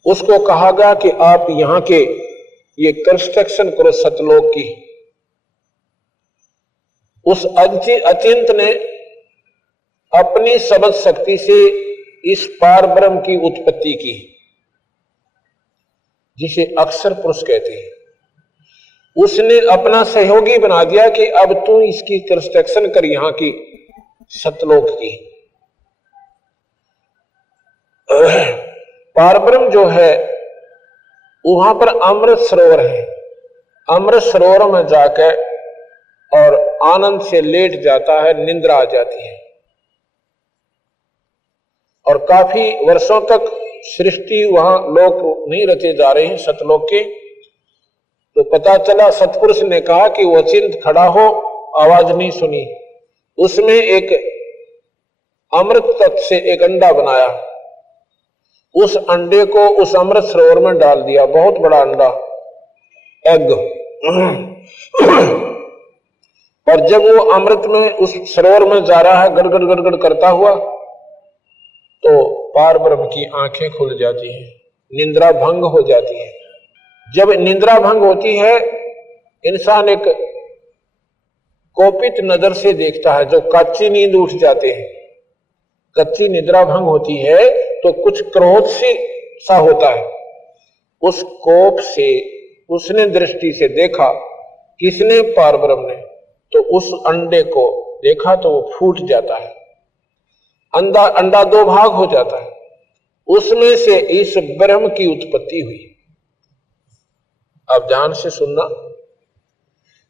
उसको कहा गया कि आप यहां के ये कंस्ट्रक्शन करो सतलोक की। उस अचिंत ने अपनी समझ शक्ति से इस पार ब्रह्म की उत्पत्ति की, जिसे अक्षर पुरुष कहते हैं। उसने अपना सहयोगी बना दिया कि अब तू इसकी कंस्ट्रक्शन कर यहां की सतलोक की। पारब्रह्म जो है वहां पर अमृत सरोवर है। अमृत सरोवर में जाकर और आनंद से लेट जाता है, निंद्रा आ जाती है। और काफी वर्षों तक सृष्टि वहां लोक नहीं रचे जा रहे हैं सतलोक के। तो पता चला, सतपुरुष ने कहा कि वो अचिंत खड़ा हो, आवाज नहीं सुनी। उसमें एक अमृत तत्व से एक अंडा बनाया, उस अंडे को उस अमृत सरोवर में डाल दिया। बहुत बड़ा अंडा, एग। और जब वो अमृत में उस सरोवर में जा रहा है गड़गड़ गड़गड़ करता हुआ, तो पार ब्रह्म की आंखें खुल जाती हैं, निंद्रा भंग हो जाती है। जब निंद्रा भंग होती है, इंसान एक कोपित नजर से देखता है। जो कच्ची नींद उठ जाते हैं, कच्ची निद्रा भंग होती है तो कुछ क्रोध से सा होता है। उस कोप से उसने दृष्टि से देखा, किसने? पारब्रह्म ने। तो उस अंडे को देखा तो वो फूट जाता है, अंडा दो भाग हो जाता है, उसमें से इस ब्रह्म की उत्पत्ति हुई। अब ध्यान से सुनना,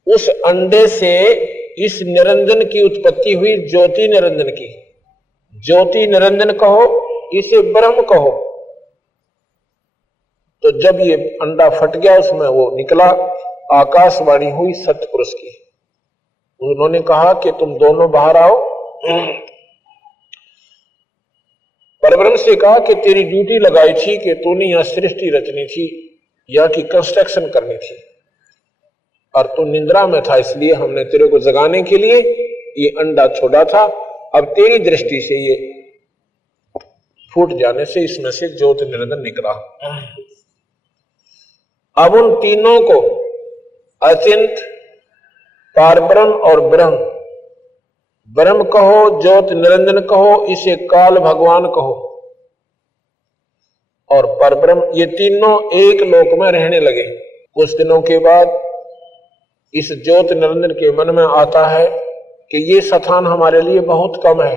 उस अंडे से इस निरंजन की उत्पत्ति हुई, ज्योति निरंजन की। ज्योति निरंजन कहो, इसे ब्रह्म कहो। तो जब ये अंडा फट गया, उसमें वो निकला, आकाशवाणी हुई सतपुरुष की। उन्होंने कहा कि तुम दोनों बाहर आओ। परब्रह्म से कहा कि तेरी ड्यूटी लगाई थी कि तूने यहां सृष्टि रचनी थी, यहाँ की कंस्ट्रक्शन करनी थी, और तू निद्रा में था, इसलिए हमने तेरे को जगाने के लिए ये अंडा छोड़ा था। अब तेरी दृष्टि से ये फूट जाने से इसमें से ज्योति निरंजन निकला। अब उन तीनों को, अचिंत, पारब्रह्म और ब्रह्म, ब्रह्म कहो, ज्योति निरंजन कहो, इसे काल भगवान कहो, और परब्रह्म, ये तीनों एक लोक में रहने लगे। कुछ दिनों के बाद इस ज्योति निरंजन के मन में आता है कि ये स्थान हमारे लिए बहुत कम है,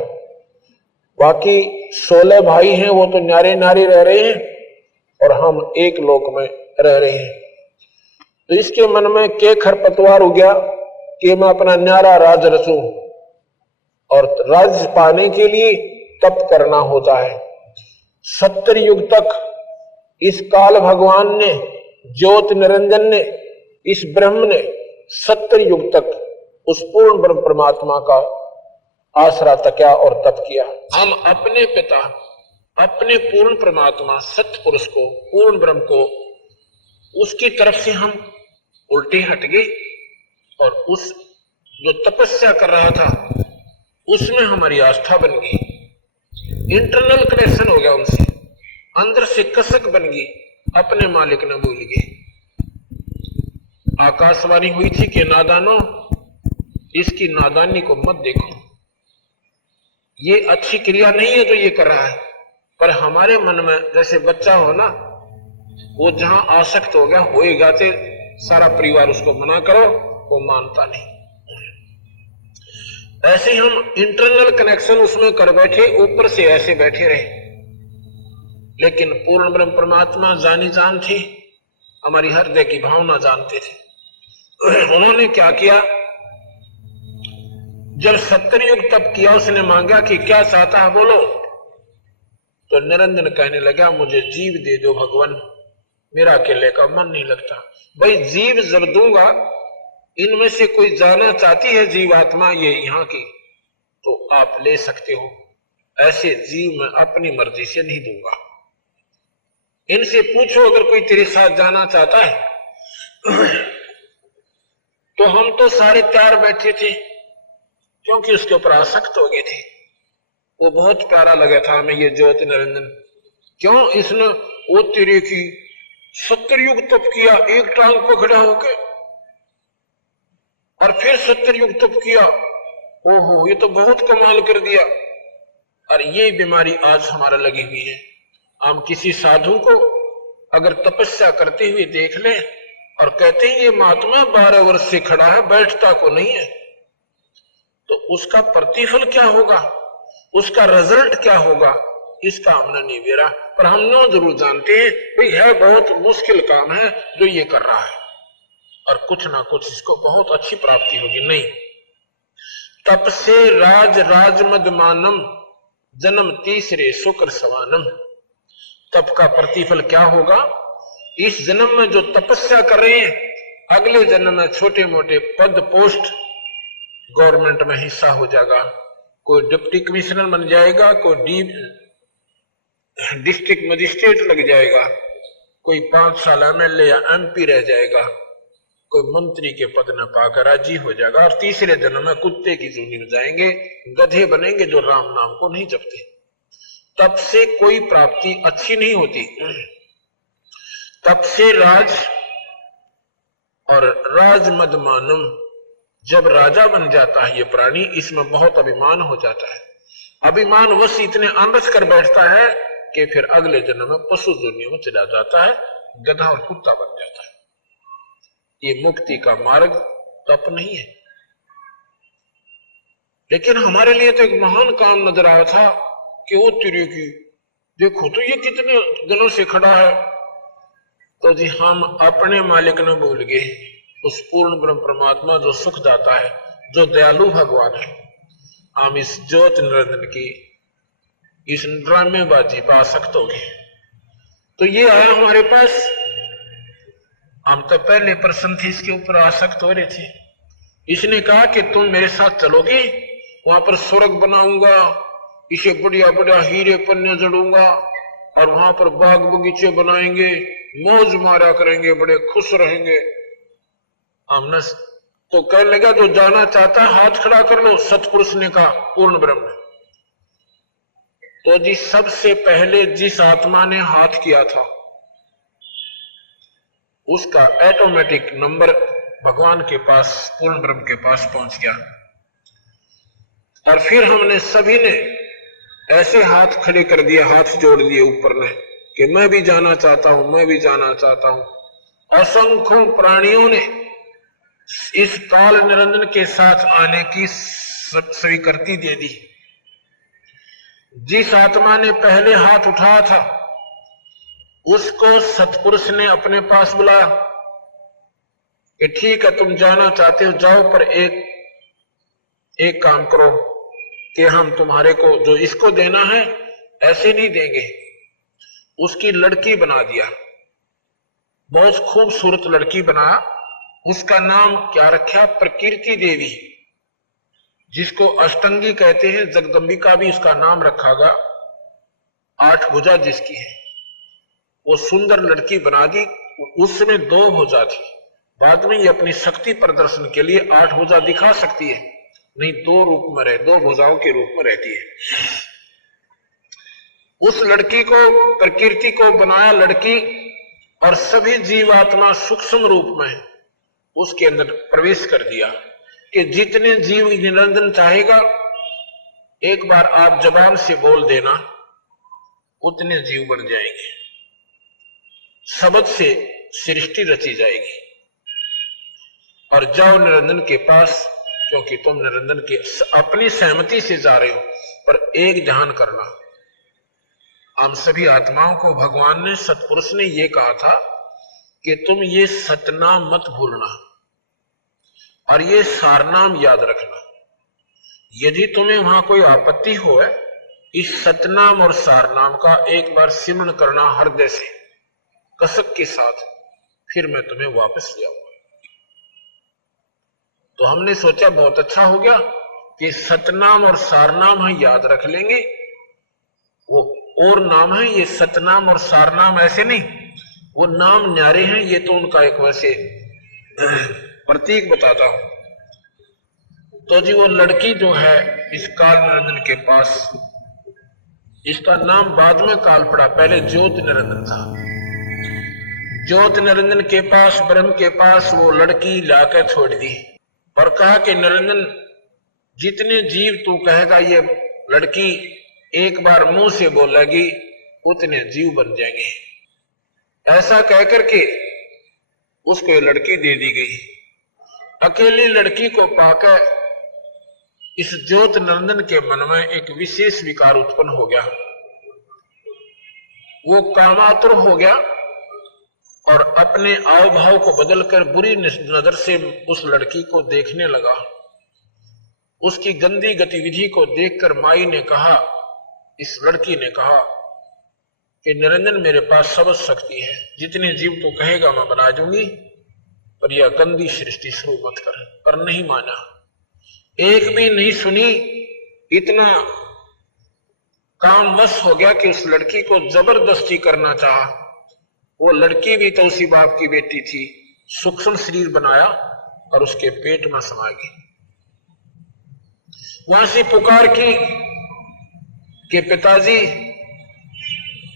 बाकी 16 भाई हैं, वो तो न्यारे न्यारे रह रहे हैं और हम एक लोक में रह रहे हैं। तो इसके मन में के खरपतवार हो गया कि मैं अपना न्यारा राज रचूं, और राज पाने के लिए तप करना होता है। 70 युग तक इस काल भगवान ने, ज्योति निरंजन ने, इस ब्रह्म ने 70 युग तक उस पूर्ण ब्रह्म परमात्मा का आसरा तकिया और तप किया। हम अपने पिता, अपने पूर्ण परमात्मा सत्य पुरुष को, पूर्ण ब्रह्म को, उसकी तरफ से हम उल्टे हट गए, और उस जो तपस्या कर रहा था उसमें हमारी आस्था बन गई, इंटरनल कनेक्शन हो गया उनसे, अंदर से कसक बन गई, अपने मालिक ने भूल गए। आकाशवाणी हुई थी कि नादानो, इसकी नादानी को मत देखो, ये अच्छी क्रिया नहीं है जो ये कर रहा है। पर हमारे मन में जैसे बच्चा हो ना, वो जहां आसक्त हो गया, होए गाते सारा परिवार उसको मना करो, वो मानता नहीं। ऐसे हम इंटरनल कनेक्शन उसमें कर बैठे, ऊपर से ऐसे बैठे रहे। लेकिन पूर्ण ब्रह्म परमात्मा जानी जान थी, हमारी हृदय की भावना जानते थे। उन्होंने क्या किया, जब 70 युग तप किया, उसने मांगा कि क्या चाहता है बोलो। तो निरंजन कहने लगा, मुझे जीव दे दो भगवान, मेरा अकेले का मन नहीं लगता। भाई जीव जब दूंगा, इनमें से कोई जाना चाहती है जीवात्मा ये यहाँ की, तो आप ले सकते हो, ऐसे जीव मैं अपनी मर्जी से नहीं दूंगा। इनसे पूछो अगर कोई तेरे साथ जाना चाहता है। तो हम तो सारे तैयार बैठे थे, क्योंकि उसके ऊपर आसक्त हो गए थे। वो बहुत प्यारा लगा था हमें ये ज्योति निरंजन। क्यों? इसने वो तेरे की 70 युग तप किया, एक टांग पर खड़ा होके, और फिर 70 युग तप किया। ओहो, ये तो बहुत कमाल कर दिया। और ये बीमारी आज हमारा लगी हुई है। हम किसी साधु को अगर तपस्या करते हुए देख लें और कहते हैं ये महात्मा 12 वर्ष से खड़ा है, बैठता को नहीं है, तो उसका प्रतिफल क्या होगा, उसका रिजल्ट क्या होगा, इसका हमने नहीं बेरा। पर हम न जरूर जानते हैं भाई है बहुत मुश्किल काम है जो ये कर रहा है, और कुछ ना कुछ इसको बहुत अच्छी प्राप्ति होगी। नहीं, तप से राज मद मानम, जन्म तीसरे शुक्र सवानम। तप का प्रतिफल क्या होगा? इस जन्म में जो तपस्या कर रहे हैं, अगले जन्म में छोटे मोटे पद पोस्ट गवर्नमेंट में हिस्सा हो जाएगा। कोई डिप्टी कमिश्नर बन जाएगा, कोई डिस्ट्रिक्ट मजिस्ट्रेट लग जाएगा, कोई 5 साल MLA या MP रह जाएगा, कोई मंत्री के पद न पाकर राजी हो जाएगा, और तीसरे जन्म में कुत्ते की जूनी में जाएंगे, गधे बनेंगे जो राम नाम को नहीं जपते। तप से कोई प्राप्ति अच्छी नहीं होती। तप से राज और राजमद मानम, जब राजा बन जाता है ये प्राणी, इसमें बहुत अभिमान हो जाता है। अभिमान वश इतने अनरस कर बैठता है कि फिर अगले जन्म में पशु दुनिया में चला जाता है, गधा और कुत्ता बन जाता है। ये मुक्ति का मार्ग तप नहीं है। लेकिन हमारे लिए तो एक महान काम नजर आया था कि वो तेरे की देखो तो ये कितने दिनों से खड़ा है। तो जी हम अपने मालिक न भूल गए, उस पूर्ण ब्रह्म परमात्मा जो सुखदाता है, जो दयालु भगवान है। हम इस ज्योत निरंजन की इस ड्रामेबाजी पर आसक्त हो गए। तो ये आया हमारे पास, हम तो पहले प्रश्न थे इसके ऊपर आसक्त हो रहे थे। इसने कहा कि तुम मेरे साथ चलोगे, वहां पर स्वर्ग बनाऊंगा, इसे बढ़िया बढ़िया हीरे पन्ने जड़ूंगा और वहां पर बाग बगीचे बनाएंगे, मौज मारा करेंगे, बड़े खुश रहेंगे। हमने तो कहने लगा जो जाना चाहता है हाथ खड़ा कर लो। सतपुरुष ने कहा, पूर्ण ब्रह्म ने। तो जी सबसे पहले जिस आत्मा ने हाथ किया था उसका ऑटोमेटिक नंबर भगवान के पास, पूर्ण ब्रह्म के पास पहुंच गया। और फिर हमने सभी ने ऐसे हाथ खड़े कर दिए, हाथ जोड़ दिए ऊपर ने कि मैं भी जाना चाहता हूं, मैं भी जाना चाहता हूं। असंख्यों प्राणियों ने इस काल निरंजन के साथ आने की स्वीकृति दे दी। जिस आत्मा ने पहले हाथ उठाया था उसको सतपुरुष ने अपने पास बुलाया कि ठीक है तुम जाना चाहते हो जाओ, पर एक काम करो कि हम तुम्हारे को जो इसको देना है ऐसे नहीं देंगे। उसकी लड़की बना दिया, बहुत खूबसूरत लड़की बना। उसका नाम क्या रखा? प्रकृति देवी, जिसको अष्टंगी कहते हैं। जगदंबिका भी उसका नाम रखा गया, 8 भुजा जिसकी है। वो सुंदर लड़की बना दी। उसमें 2 भुजा थी, बाद में ये अपनी शक्ति प्रदर्शन के लिए 8 भुजा दिखा सकती है, नहीं 2 रूप में रहे, 2 भुजाओं के रूप में रहती है। उस लड़की को, प्रकृति को बनाया लड़की, और सभी जीवात्मा सूक्ष्म रूप में उसके अंदर प्रवेश कर दिया कि जितने जीव निरंजन चाहेगा एक बार आप जबान से बोल देना, उतने जीव बन जाएंगे। शब्द से सृष्टि रची जाएगी। और जाओ निरंजन के पास, क्योंकि तुम निरंजन के अपनी सहमति से जा रहे हो, पर एक ध्यान करना, हम सभी आत्माओं को भगवान ने, सतपुरुष ने यह कहा था कि तुम ये सतनाम मत भूलना और ये सारनाम याद रखना। यदि तुम्हें वहां कोई आपत्ति हो, इस सतनाम और सारनाम का एक बार सिमरण करना हृदय से कसक के साथ, फिर मैं तुम्हें वापस ले आऊंगा। तो हमने सोचा बहुत अच्छा हो गया कि सतनाम और सारनाम है, याद रख लेंगे। वो और नाम है, ये सतनाम और सारनाम ऐसे नहीं, वो नाम न्यारे हैं। ये तो उनका एक वैसे प्रतीक बताता हूं। तो जी वो लड़की जो है इस काल निरंजन के पास, इसका नाम बाद में काल पड़ा, पहले ज्योत निरंजन था। ज्योत निरंजन के पास, ब्रह्म के पास वो लड़की लाकर छोड़ दी और कहा कि निरंजन जितने जीव तू कहेगा, ये लड़की एक बार मुंह से बोलेगी, उतने जीव बन जाएंगे। ऐसा कहकर के उसको ये लड़की दे दी गई। अकेली लड़की को पाकर इस ज्योत निरंजन के मन में एक विशेष विकार उत्पन्न हो गया। वो कामातुर हो गया और अपने आव भाव को बदलकर बुरी नजर से उस लड़की को देखने लगा। उसकी गंदी गतिविधि को देखकर माई ने कहा, इस लड़की ने कहा कि निरंजन मेरे पास सब शक्ति है, जितने जीव तो कहेगा मैं बना दूंगी, पर यह गंदी सृष्टि शुरू मत कर। पर नहीं माना, एक भी नहीं सुनी। इतना कामवश हो गया कि उस लड़की को जबरदस्ती करना चाहा। वो लड़की भी तो उसी बाप की बेटी थी, सूक्ष्म शरीर बनाया और उसके पेट में समा गई। वहां से पुकार की कि पिताजी,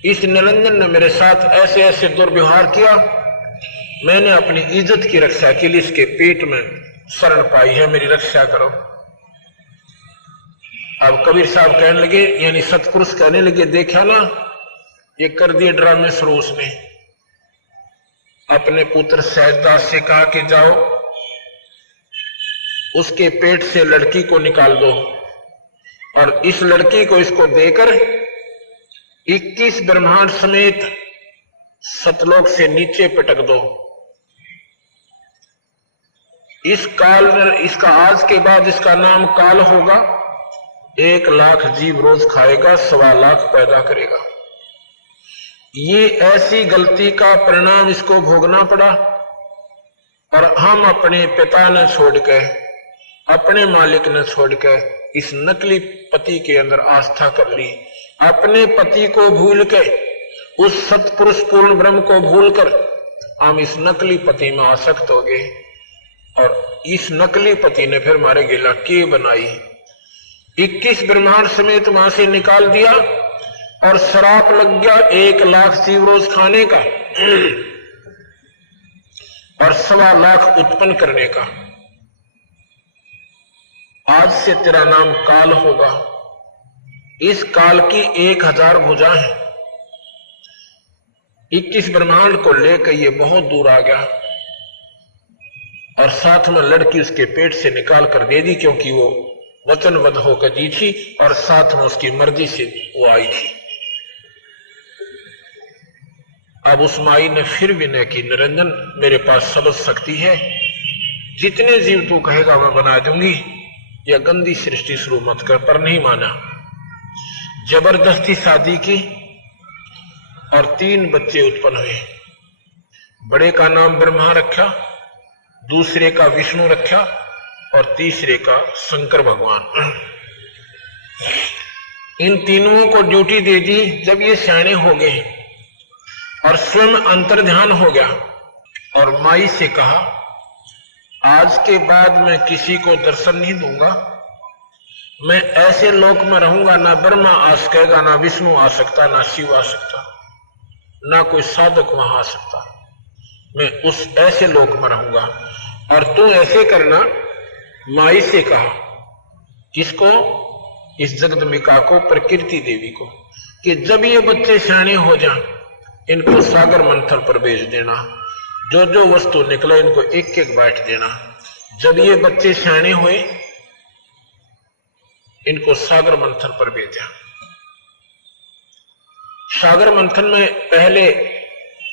इस निरंजन ने मेरे साथ ऐसे ऐसे दुर्व्यवहार किया, मैंने अपनी इज्जत की रक्षा के लिए इसके पेट में शरण पाई है, मेरी रक्षा करो। अब कबीर साहब कहने लगे, यानी सतपुरुष कहने लगे, देखा ना ये कर दिए ड्रामे शुरू। उसने अपने पुत्र सहजदास से कहा कि जाओ उसके पेट से लड़की को निकाल दो और इस लड़की को इसको देकर 21 ब्रह्मांड समेत सतलोक से नीचे पटक दो। इस काल, इसका आज के बाद इसका नाम काल होगा। 1 लाख जीव रोज खाएगा, 1.25 लाख पैदा करेगा। ये ऐसी गलती का परिणाम इसको भोगना पड़ा और हम अपने पिता ने छोड़ के, अपने मालिक ने छोड़ के इस नकली पति के अंदर आस्था कर ली। अपने पति को भूल के, उस सतपुरुष पूर्ण ब्रह्म को भूलकर हम इस नकली पति में आसक्त हो गए और इस नकली पति ने फिर हमारे गिला के बनाई। 21 ब्रह्मांड समेत वहां से निकाल दिया और श्राप लग गया 1 लाख जीव रोज खाने का और 1.25 लाख उत्पन्न करने का। आज से तेरा नाम काल होगा। इस काल की 1000 भुजा है। 21 ब्रह्मांड को लेकर ये बहुत दूर आ गया और साथ में लड़की उसके पेट से निकाल कर दे दी, क्योंकि वो वचनबद्ध होकर दी थी और साथ में उसकी मर्जी से वो आई थी। अब उस माई ने फिर विनय की, निरंजन मेरे पास सबक शक्ति है, जितने जीव तू कहेगा मैं बना दूंगी, यह गंदी सृष्टि शुरू मत कर। पर नहीं माना, जबरदस्ती शादी की और 3 बच्चे उत्पन्न हुए। बड़े का नाम ब्रह्मा रखा, दूसरे का विष्णु रखा और तीसरे का शंकर भगवान। इन तीनों को ड्यूटी दे दी। जब ये सियाने हो गए और स्वयं अंतर्ध्यान हो गया और माई से कहा, आज के बाद मैं किसी को दर्शन नहीं दूंगा। मैं ऐसे लोक में रहूंगा, ना ब्रह्मा आ सकेगा, ना विष्णु आ सकता, ना शिव आ सकता, ना कोई साधक वहां आ सकता। मैं उस ऐसे लोक में रहूंगा और तू ऐसे करना। माई से कहा, किसको? इस जगदम्बिका को, प्रकृति देवी को, कि जब ये बच्चे सियाने हो जाएं, इनको सागर मंथन पर भेज देना। जो जो वस्तु निकले इनको एक एक बांट देना। जब ये बच्चे सियाने हुए, इनको सागर मंथन पर भेजा। सागर मंथन में पहले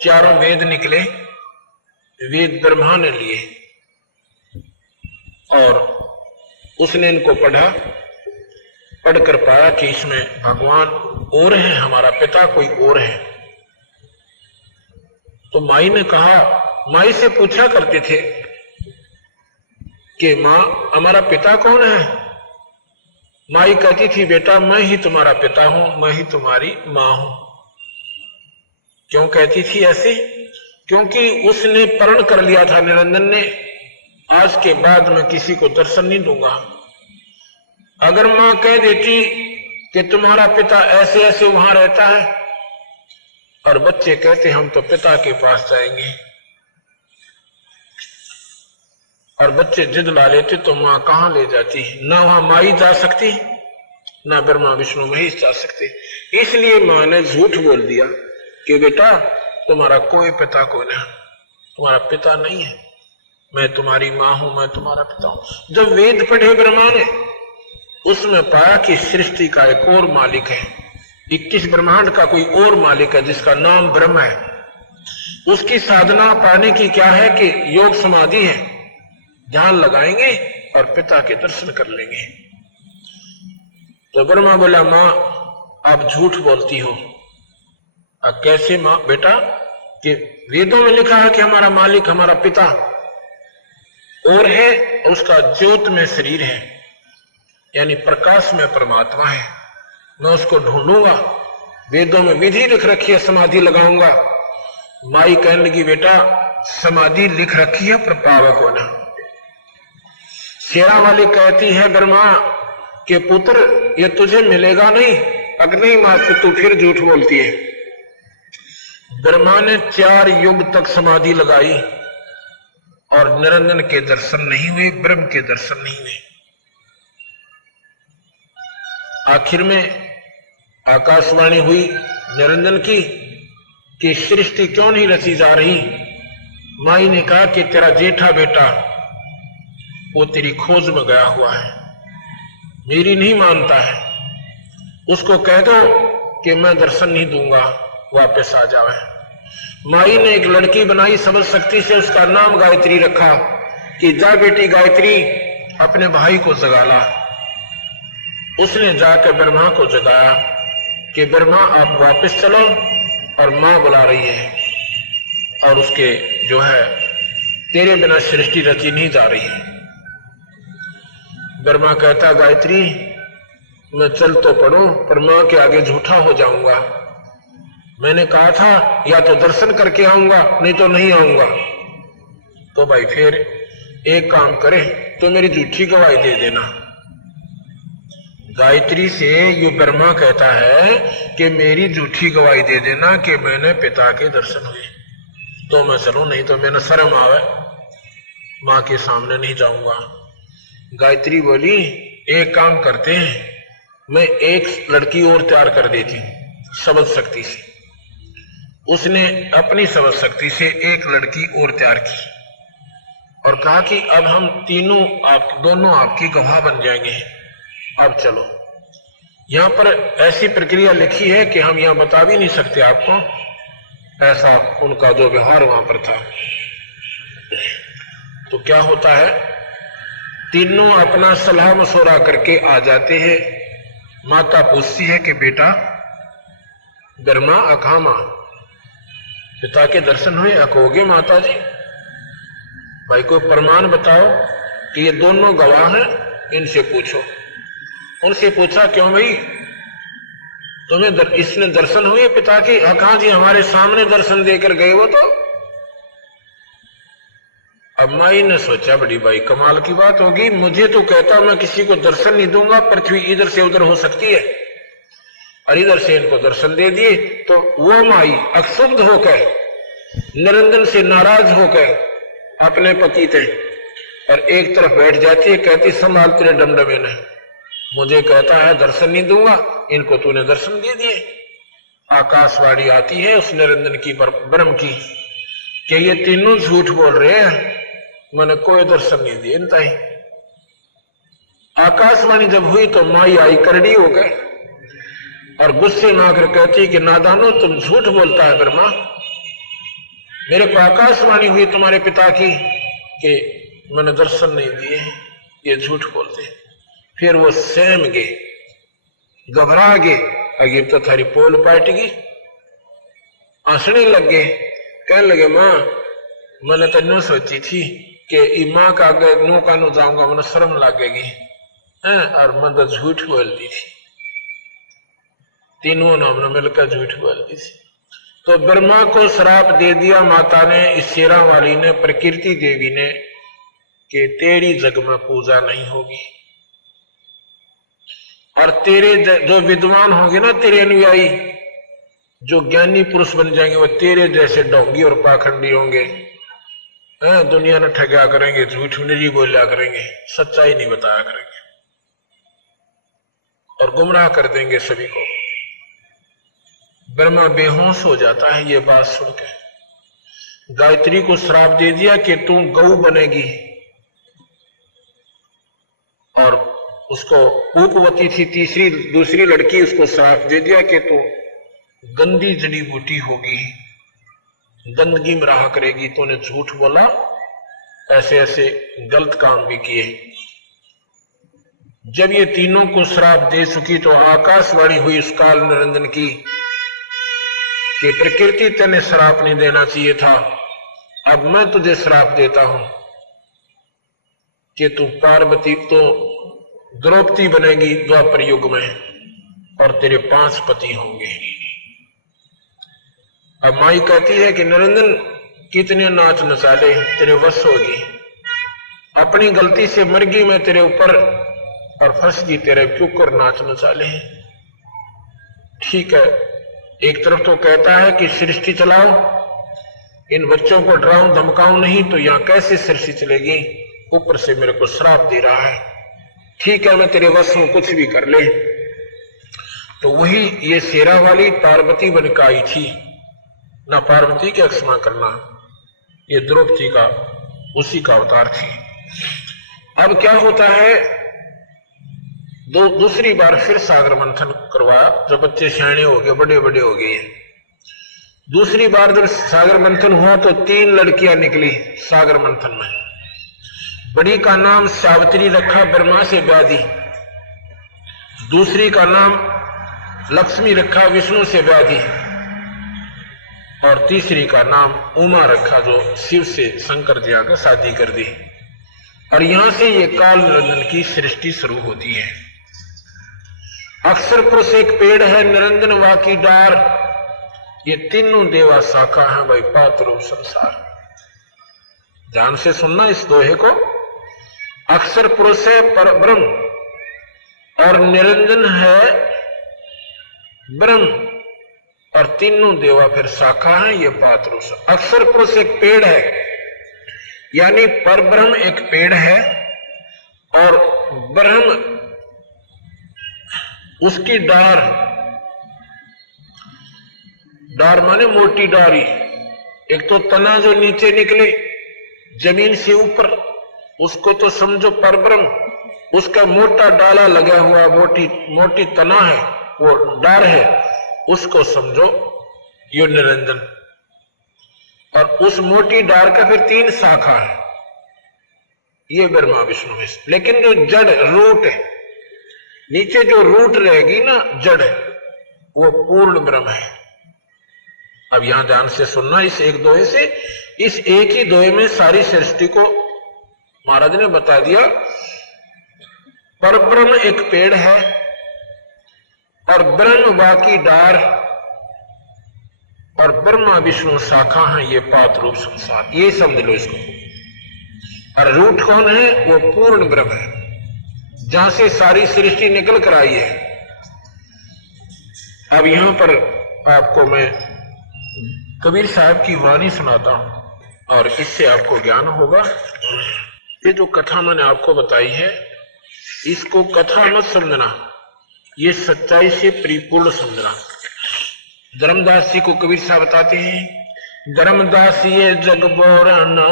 4 वेद निकले। वेद ब्रह्मा ने लिए और उसने इनको पढ़ा। पढ़कर पाया कि इसमें भगवान और है, हमारा पिता कोई और है। तो माई ने कहा, माई से पूछा करते थे कि मां हमारा पिता कौन है? माई कहती थी, बेटा मैं ही तुम्हारा पिता हूं, मैं ही तुम्हारी मां हूं। क्यों कहती थी ऐसे? क्योंकि उसने प्रण कर लिया था निरंजन ने, आज के बाद मैं किसी को दर्शन नहीं दूंगा। अगर मां कह देती कि तुम्हारा पिता ऐसे ऐसे वहां रहता है और बच्चे कहते हम तो पिता के पास जाएंगे, और बच्चे जिद ला लेते, तो मां कहां ले जाती? ना वहां माई जा सकती, ना ब्रह्मा विष्णु महेश जा सकते। इसलिए मां ने झूठ बोल दिया कि बेटा तुम्हारा कोई पिता कौन है, तुम्हारा पिता नहीं है, मैं तुम्हारी मां हूं, मैं तुम्हारा पिता हूं। जब वेद पढ़े ब्रह्मा ने, उसमें पाया कि सृष्टि का एक और मालिक है, 21 ब्रह्मांड का कोई और मालिक है जिसका नाम ब्रह्म है। उसकी साधना पाने की क्या है कि योग समाधि है, ध्यान लगाएंगे और पिता के दर्शन कर लेंगे। तो ब्रह्मा बोला, मां आप झूठ बोलती हो। कैसे मां? बेटा कि वेदों में लिखा है कि हमारा मालिक, हमारा पिता और है, उसका ज्योत में शरीर है, यानी प्रकाश में परमात्मा है। मैं उसको ढूंढूंगा, वेदों में विधि लिख रखी है, समाधि लगाऊंगा। माई कहने लगी, बेटा समाधि लिख रखी है पर पावक होना। शेरा वाली कहती है ब्रह्मा के पुत्र ये तुझे मिलेगा नहीं। अगर नहीं मां तू फिर झूठ बोलती है। ब्रह्मा ने 4 युग तक समाधि लगाई और निरंजन के दर्शन नहीं हुए, ब्रह्म के दर्शन नहीं हुए। आखिर में आकाशवाणी हुई निरंजन की कि सृष्टि क्यों नहीं रची जा रही। माई ने कहा कि तेरा जेठा बेटा वो तेरी खोज में गया हुआ है, मेरी नहीं मानता है, उसको कह दो कि मैं दर्शन नहीं दूंगा, वापस आ जावे। माई ने एक लड़की बनाई समझ शक्ति से, उसका नाम गायत्री रखा कि जा बेटी गायत्री अपने भाई को जगा ला। उसने जाकर ब्रह्मा को जगाया कि ब्रह्मा आप वापस चलो और मां बुला रही है और उसके जो है तेरे बिना सृष्टि रची नहीं जा रही है। ब्रह्मा कहता गायत्री मैं चल तो पड़ूं पर मां के आगे झूठा हो जाऊंगा। मैंने कहा था या तो दर्शन करके आऊंगा नहीं तो नहीं आऊंगा। तो भाई फिर एक काम करे तो मेरी झूठी गवाही दे देना। गायत्री से ये ब्रह्मा कहता है कि मेरी झूठी गवाही दे देना कि मैंने पिता के दर्शन हुए तो मैं चलूं, नहीं तो मैंने शर्म आवे, मां के सामने नहीं जाऊंगा। गायत्री बोली एक काम करते हैं, मैं एक लड़की और तैयार कर देती हूं समझ शक्ति से। उसने अपनी समझ शक्ति से एक लड़की और तैयार की और कहा कि अब हम तीनों दोनों आपकी गवाह बन जाएंगे, अब चलो। यहां पर ऐसी प्रक्रिया लिखी है कि हम यहां बता भी नहीं सकते आपको, ऐसा उनका जो व्यवहार वहां पर था। तो क्या होता है, तीनों अपना सलाह मशवरा करके आ जाते हैं। माता पूछती है कि बेटा ब्रह्मा अखामा पिता के दर्शन हुए? अकोगे माता जी? भाई कोई प्रमाण बताओ कि ये दोनों गवाह हैं, इनसे पूछो। उनसे पूछा क्यों भाई तुम्हें इसने दर्शन हुए पिता के? कहा जी हमारे सामने दर्शन देकर गए वो तो। अब माई ने सोचा बड़ी भाई कमाल की बात होगी, मुझे तो कहता मैं किसी को दर्शन नहीं दूंगा, पृथ्वी इधर से उधर हो सकती है और इधर से इनको दर्शन दे दिए। तो वो माई अक्षुब्ध होकर निरंजन से नाराज होकर अपने पति थे और एक तरफ बैठ जाती है, कहती संभाल तेरे डमडमे ने, मुझे कहता है दर्शन नहीं दूंगा, इनको तूने दर्शन दे दिए। आकाशवाणी आती है उस निरंजन की ब्रह्म की कि ये तीनों झूठ बोल रहे हैं, मैंने कोई दर्शन नहीं दिए इनता ही। आकाशवाणी जब हुई तो माई आई करड़ी हो गए और गुस्से में आकर कहती कि नादानो तुम झूठ बोलता है ब्रह्मा, मेरे को आकाशवाणी हुई तुम्हारे पिता की कि मैंने दर्शन नहीं दिए, ये झूठ बोलते। फिर वो सहम गए, घबरा गए, अगे तो थारी पोल पाट गई, हंसने लग गए, कहने लगे मां मैंने तो नो सोची थी कि मां का आगे नो का नो जाऊंगा, मैंने शर्म लगेगी और मैं तो झूठ बोलती थी, तीनों ने हमने मिलकर झूठ बोलती थी। तो ब्रह्मा को श्राप दे दिया माता ने, इस शेरा वाली ने, प्रकृति देवी ने, कि तेरी जग में पूजा नहीं होगी और तेरे जो विद्वान होंगे ना, तेरे अनुयायी जो ज्ञानी पुरुष बन जाएंगे, वो तेरे जैसे ढोंगी और पाखंडी होंगे, दुनिया ने ठगा करेंगे, झूठ निरी बोला करेंगे, सच्चाई नहीं बताया करेंगे और गुमराह कर देंगे सभी को। ब्रह्मा बेहोश हो जाता है ये बात सुनकर। गायत्री को श्राप दे दिया कि तू गऊ बनेगी और उसको उपवती थी दूसरी लड़की, उसको श्राप दे दिया कि तू गंदी जड़ी बूटी होगी, गंदगी में रहा करेगी, तूने झूठ बोला, ऐसे ऐसे गलत काम भी किए। जब ये तीनों को श्राप दे चुकी तो आकाशवाणी हुई उस काल निरंजन की कि प्रकृति तेने श्राप नहीं देना चाहिए था, अब मैं तुझे श्राप देता हूं कि तू पार्वती तो द्रौपदी बनेगी द्वापर युग में और तेरे 5 पति होंगे। अब माई कहती है कि निरंजन कितने नाच नचा ले तेरे वश होगी, अपनी गलती से मर गई मैं तेरे ऊपर और फंस गई तेरे क्यों नाच नचा ले। ठीक है, एक तरफ तो कहता है कि सृष्टि चलाओ, इन बच्चों को डराऊं धमकाऊं नहीं तो यहां कैसे सृष्टि चलेगी, ऊपर से मेरे को श्राप दे रहा है। ठीक है मैं तेरे वश हूं, कुछ भी कर ले, तो वही ये शेरा वाली पार्वती बन के आई थी ना, पार्वती की क्षमा करना, ये द्रौपदी का उसी का अवतार थी। अब क्या होता है, दूसरी बार फिर सागर मंथन करवाया, जब बच्चे सियाने हो गए, बड़े बड़े हो गए। दूसरी बार जब सागर मंथन हुआ तो 3 लड़कियां निकली सागर मंथन में। बड़ी का नाम सावित्री रखा, ब्रह्मा से ब्याह दी। दूसरी का नाम लक्ष्मी रखा, विष्णु से ब्याह दी। और तीसरी का नाम उमा रखा, जो शिव से शंकर जी आकर शादी कर दी। और यहां से ये काल निरंजन की सृष्टि शुरू होती है। अक्षर पुरुष एक पेड़ है, निरंजन वा की डार, ये तीनों देवा शाखा है भाई, पात रूप संसार। ध्यान से सुनना इस दोहे को। अक्षर पुरुष है पर ब्रह्म, और निरंजन है ब्रह्म, और तीनों देवा फिर शाखा है, ये पात रूप। अक्षर पुरुष एक पेड़ है, यानी पर ब्रह्म एक पेड़ है, और ब्रह्म उसकी डार, डार माने मोटी डारी। एक तो तना जो नीचे निकले जमीन से ऊपर, उसको तो समझो परब्रह्म, उसका मोटा डाला लगा हुआ, मोटी मोटी तना है, वो डार है, उसको समझो यो निरंजन। और उस मोटी डार का फिर 3 शाखा है, ये ब्रह्मा विष्णु में। लेकिन जो जड़ रूट है, नीचे जो रूट रहेगी ना जड़, वो पूर्ण ब्रह्म है। अब यहां ध्यान से सुनना, इस एक दोहे से, इस एक ही दोहे में सारी सृष्टि को महाराज ने बता दिया। परब्रह्म एक पेड़ है, और ब्रह्म बाकी डार, और ब्रह्मा विष्णु शाखा है, ये पात रूप संसार। ये समझ लो इसको। और रूट कौन है? वो पूर्ण ब्रह्म है, जहां से सारी सृष्टि निकल कर आई है। अब यहां पर आपको मैं कबीर साहब की वाणी सुनाता हूं, और इससे आपको ज्ञान होगा। ये जो कथा मैंने आपको बताई है, इसको कथा मत समझना, ये सच्चाई से परिपूर्ण समझना। धर्मदास जी को कबीर साहब बताते हैं, धर्मदास ये जग बोराना,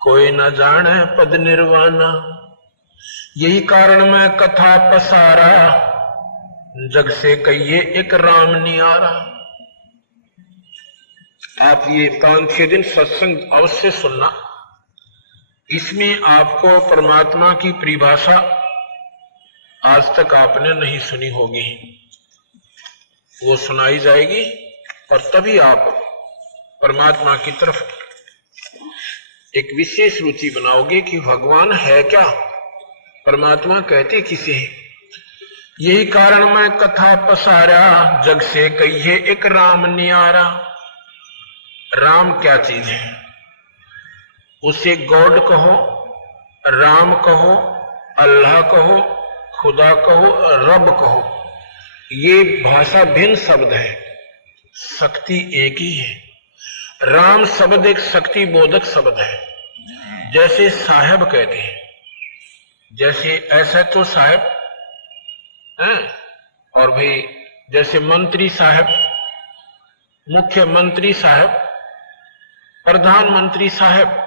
कोई न जाने पद निर्वाणा, यही कारण मैं कथा पसारा, जग से कहिए एक राम नियारा। आप ये 5-6 दिन सत्संग अवश्य सुनना, इसमें आपको परमात्मा की परिभाषा आज तक आपने नहीं सुनी होगी, वो सुनाई जाएगी, और तभी आप परमात्मा की तरफ एक विशेष रुचि बनाओगे कि भगवान है क्या, परमात्मा कहते किसे हैं। यही कारण मैं कथा पसारा, जग से कहिए एक राम नियारा। राम क्या चीज है? उसे गॉड कहो, राम कहो, अल्लाह कहो, खुदा कहो, रब कहो, ये भाषा भिन्न शब्द है, शक्ति एक ही है। राम शब्द एक शक्ति बोधक शब्द है। जैसे साहब कहते हैं, जैसे ऐसा तो साहब है, और भाई जैसे मंत्री साहब, मुख्यमंत्री साहब, प्रधानमंत्री साहब।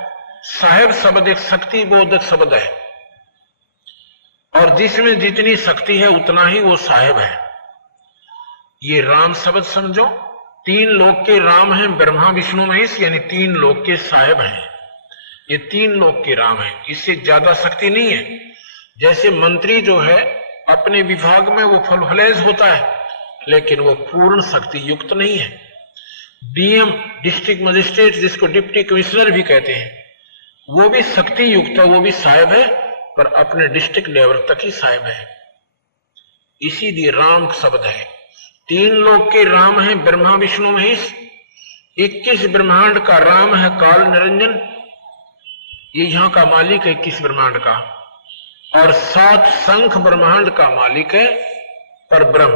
साहब शब्द एक शक्ति बोधक शब्द है, और जिसमें जितनी शक्ति है उतना ही वो साहब है। ये राम शब्द समझो, 3 लोक के राम हैं, ब्रह्मा विष्णु महेश, यानी 3 लोक के साहब हैं। ये 3 लोक के राम हैं, इससे ज्यादा शक्ति नहीं है। जैसे मंत्री जो है अपने विभाग में वो फलफलेज होता है, लेकिन वो पूर्ण शक्ति युक्त नहीं है। डीएम डिस्ट्रिक्ट मजिस्ट्रेट, जिसको डिप्टी कमिश्नर भी कहते हैं, वो भी शक्ति युक्त है, वो भी साहब है, पर अपने डिस्ट्रिक्ट लेवल तक ही साहब है। इसीलिए राम शब्द है। 3 लोक के राम है ब्रह्मा विष्णु महेश, 21 ब्रह्मांड का राम है काल निरंजन, ये यहां का मालिक है 21 ब्रह्मांड का, और 7 शंख ब्रह्मांड का मालिक है परब्रह्म।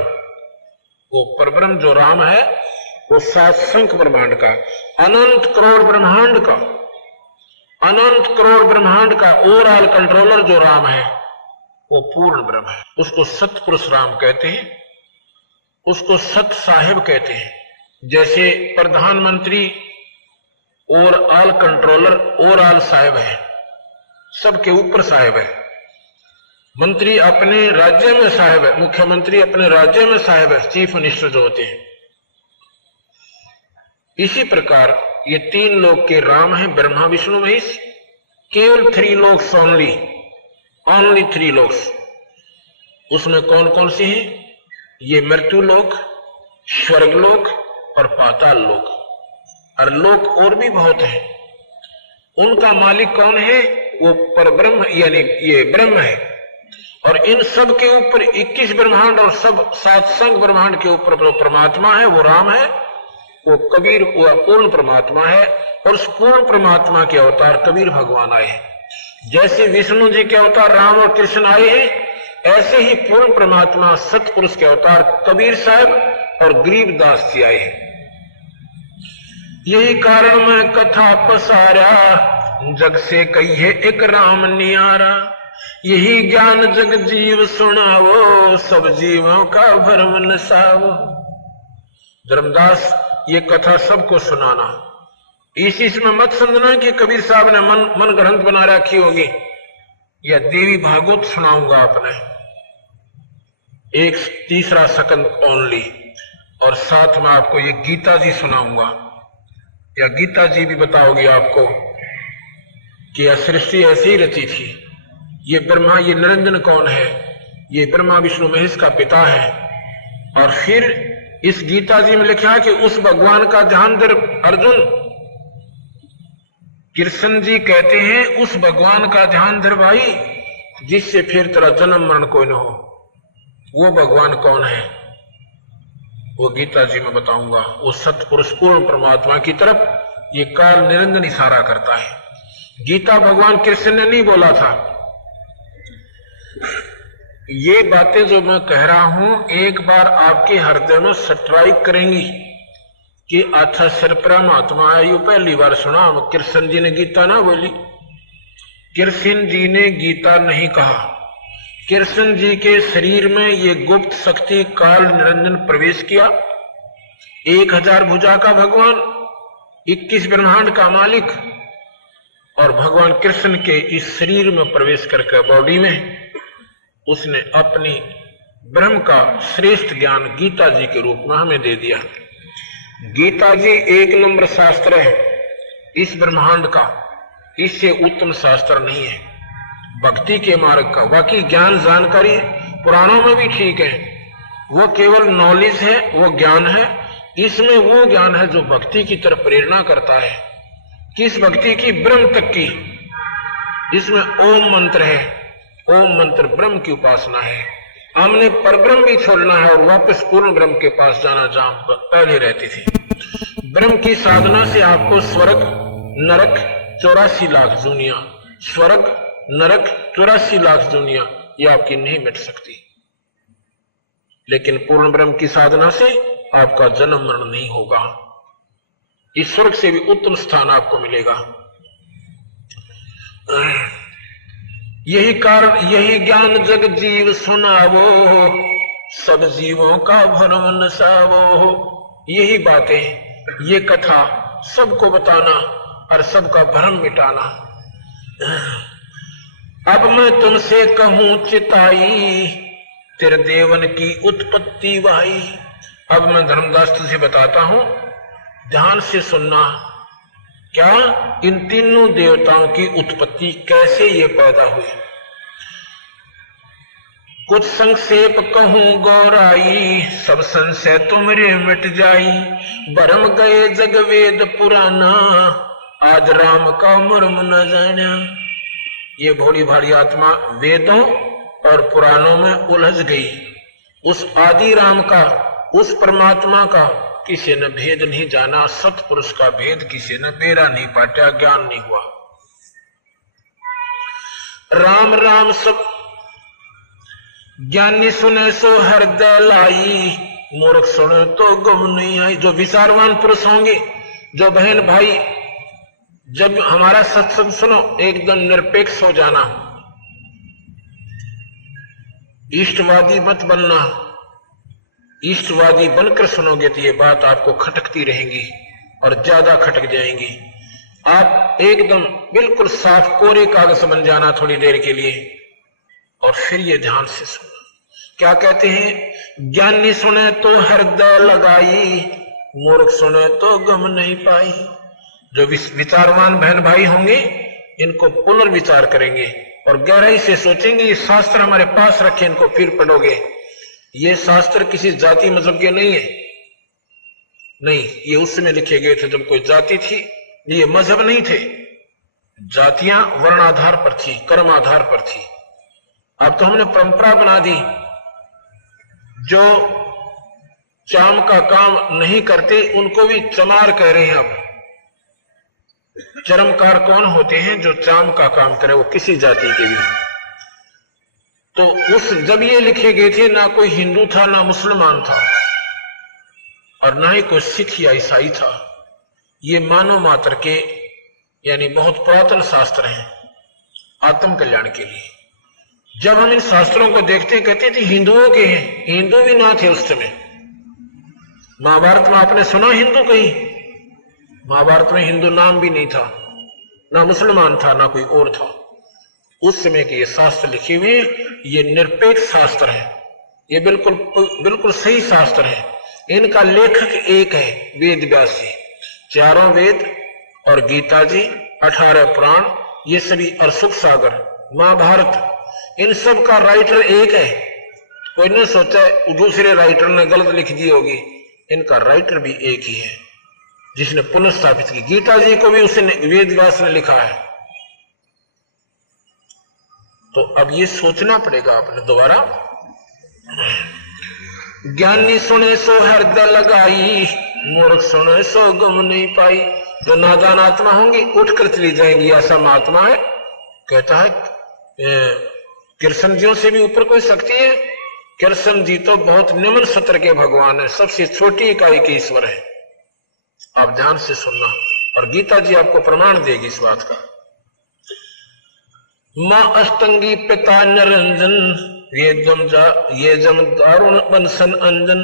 वो परब्रह्म जो राम है वो 7 शंख ब्रह्मांड का, अनंत करोड़ ब्रह्मांड का, अनंत करोड़ ब्रह्मांड का ओवरऑल कंट्रोलर जो राम है वो पूर्ण ब्रह्म है। उसको सतपुरुष राम कहते हैं, उसको सत साहिब कहते हैं। जैसे प्रधानमंत्री और ऑल कंट्रोलर और ऑल साहिब है, सबके ऊपर साहिब है। मंत्री अपने राज्य में साहिब है, मुख्यमंत्री अपने राज्य में साहिब है, चीफ मिनिस्टर जो होते हैं। इसी प्रकार ये तीन लोक के राम हैं, ब्रह्मा विष्णु महेश। केवल 3 लोक्स ओनली 3 लोक्स। उसमें कौन कौन से हैं? ये मृत्यु लोक, स्वर्ग लोक और पाताल लोक। और लोक और भी बहुत हैं। उनका मालिक कौन है? वो परब्रह्म यानी ये ब्रह्म है। और इन सब के ऊपर 21 ब्रह्मांड और सब 7 संग ब्रह्मांड के ऊपर जो परमात्मा है वो राम है, वो कबीर, वो पूर्ण परमात्मा है। और उस पूर्ण परमात्मा के अवतार कबीर भगवान आए हैं। जैसे विष्णु जी के अवतार राम और कृष्ण आए हैं, ऐसे ही पूर्ण परमात्मा सतपुरुष के अवतार कबीर साहब और गरीबदास जी आए हैं। यही कारण मैं कथा पसारा, जग से कहिए एक राम नियारा। यही ज्ञान जग जीव सुनावो, सब जीवों का भरम नसावो। धर्मदास ये कथा सबको सुनाना। इस इसमें मत समझना कि कबीर साहब ने मन ग्रंथ बना रखी होगी, या देवी भागवत सुनाऊंगा आपने, एक तीसरा सेकंड ओनली। और साथ में आपको ये गीता जी सुनाऊंगा, या गीता जी भी बताओगी आपको कि यह सृष्टि ऐसी ही रची थी। ये ब्रह्मा, ये निरंजन कौन है? ये ब्रह्मा विष्णु महेश का पिता है। और फिर इस गीता जी में लिखा कि उस भगवान का ध्यान धर अर्जुन। कृष्ण जी कहते हैं उस भगवान का ध्यान धर भाई, जिससे फिर तेरा जन्म मरण कोई न हो। वो भगवान कौन है? वो गीता जी में बताऊंगा। वो सतपुरुष पूर्ण परमात्मा की तरफ ये काल निरंजन इशारा करता है। गीता भगवान कृष्ण ने नहीं बोला था। ये बातें जो मैं कह रहा हूं एक बार आपके हृदय में स्ट्राइक करेंगी कि अच्छा सिर परमात्मा है, ये पहली बार सुना। कृष्ण जी ने गीता ना बोली, कृष्ण जी ने गीता नहीं कहा। कृष्ण जी के शरीर में ये गुप्त शक्ति काल निरंजन प्रवेश किया। 1000 भुजा का भगवान, 21 ब्रह्मांड का मालिक, और भगवान कृष्ण के इस शरीर में प्रवेश करके बॉडी में उसने अपनी ब्रह्म का श्रेष्ठ ज्ञान गीता जी के रूप में हमें दे दिया। गीता जी 1 नंबर शास्त्र है इस ब्रह्मांड का, इससे उत्तम शास्त्र नहीं है भक्ति के मार्ग का। बाकी ज्ञान जानकारी पुराणों में भी ठीक है, वो केवल नॉलेज है, वो ज्ञान है। इसमें वो ज्ञान है जो भक्ति की तरफ प्रेरणा करता है। किस भक्ति की? ब्रह्म तक की। इसमें ओम मंत्र है, ओम मंत्र ब्रह्म की उपासना है। हमने परब्रह्म भी छोड़ना है और वापस पूर्ण ब्रह्म के पास जाना जहां पहले रहती थी। ब्रह्म की साधना से आपको स्वर्ग नरक 84 लाख दुनिया, स्वर्ग नरक 84 लाख दुनिया, ये आपकी नहीं मिट सकती। लेकिन पूर्ण ब्रह्म की साधना से आपका जन्म मरण नहीं होगा। इस स्वर्ग से भी उत्तम स्थान आपको मिलेगा। यही कारण, यही ज्ञान जग जीव सुनावो, सब जीवों का भरम नसावो। यही बातें, ये कथा सबको बताना और सबका भ्रम मिटाना। अब मैं तुमसे कहूं चिताई, तेरे देवन की उत्पत्ति वाई। अब मैं धर्मदास तुझे बताता हूं, ध्यान से सुनना। क्या? इन तीनों देवताओं की उत्पत्ति कैसे ये पैदा हुई। कुछ संक्षेप कहूं गौराई, सब संशय तुमरे मिट जाई। भरम गए जग वेद पुराना, आज राम का मर्म न जाना। ये भोली भारी आत्मा वेदों और पुराणों में उलझ गई। उस आदि राम का, उस परमात्मा का किसी ने भेद नहीं जाना। सतपुरुष का भेद किसी ने बेरा नहीं पाटा, ज्ञान नहीं हुआ। राम राम सब ज्ञानी सुने सो हृदय लाई, मूर्ख सुने तो गुम नहीं आई। जो विचारवान पुरुष होंगे, जो बहन भाई, जब हमारा सत्संग सुनो एकदम निरपेक्ष हो जाना, इष्टवादी मत बनना। ईष्टवादी बनकर सुनोगे तो ये बात आपको खटकती रहेंगी और ज्यादा खटक जाएंगी। आप एकदम बिल्कुल साफ कोरे कागज बन जाना थोड़ी देर के लिए और फिर ये ध्यान से सुनना। क्या कहते हैं? ज्ञानी सुने तो हृदय लगाई, मूर्ख सुने तो गम नहीं पाई। जो विचारवान बहन भाई होंगे इनको पुनर्विचार करेंगे और गहराई से सोचेंगे। ये शास्त्र हमारे पास रखे, इनको फिर पढ़ोगे। ये शास्त्र किसी जाति मजहब के नहीं है, नहीं, ये उस समय लिखे गए थे जब कोई जाति थी। ये मजहब नहीं थे, जातियां वर्ण आधार पर थी, कर्म आधार पर थी। अब तो हमने परंपरा बना दी। जो चाम का काम नहीं करते उनको भी चमार कह रहे हैं। अब चरमकार कौन होते हैं? जो चाम का काम करे, वो किसी जाति के भी। तो उस जब ये लिखे गए थे ना कोई हिंदू था, ना मुसलमान था, और ना ही कोई सिख या ईसाई था। ये मानव मात्र के यानी बहुत पुरातन शास्त्र हैं आत्म कल्याण के लिए। जब हम इन शास्त्रों को देखते कहते थे हिंदुओं के हैं, हिंदू भी ना थे उस समय। महाभारत में आपने सुना हिंदू कहीं? महाभारत में हिंदू नाम भी नहीं था, ना मुसलमान था, ना कोई और था। उस समय के ये शास्त्र लिखे हुए, ये निरपेक्ष शास्त्र है, ये बिल्कुल सही शास्त्र है। इनका लेखक एक है, वेद व्यास जी। चारों वेद और गीता जी, 18 पुराण, ये सभी, और सुख सागर, महाभारत, इन सब का राइटर एक है। कोई ने सोचा दूसरे राइटर ने गलत लिख दी होगी, इनका राइटर भी एक ही है जिसने पुनर्स्थापित की। गीता जी को भी उसने वेद व्यास ने लिखा है। तो अब ये सोचना पड़ेगा आपने दोबारा। ज्ञानी सुने सो हृदय लगाई, मूर्ख सुने सो गम नहीं पाई। जो नादान आत्मा होंगी उठकर चली जाएंगी, ऐसा महात्मा है। कहता है कृष्ण जियों से भी ऊपर कोई शक्ति है? कृष्ण जी तो बहुत निम्न सत्र के भगवान है, सबसे छोटी इकाई के ईश्वर है। आप ध्यान से सुनना, और गीता जी आपको प्रमाण देगी इस बात का। मां अष्टंगी पिता निरंजन, ये जम दारुण बंसन अंजन।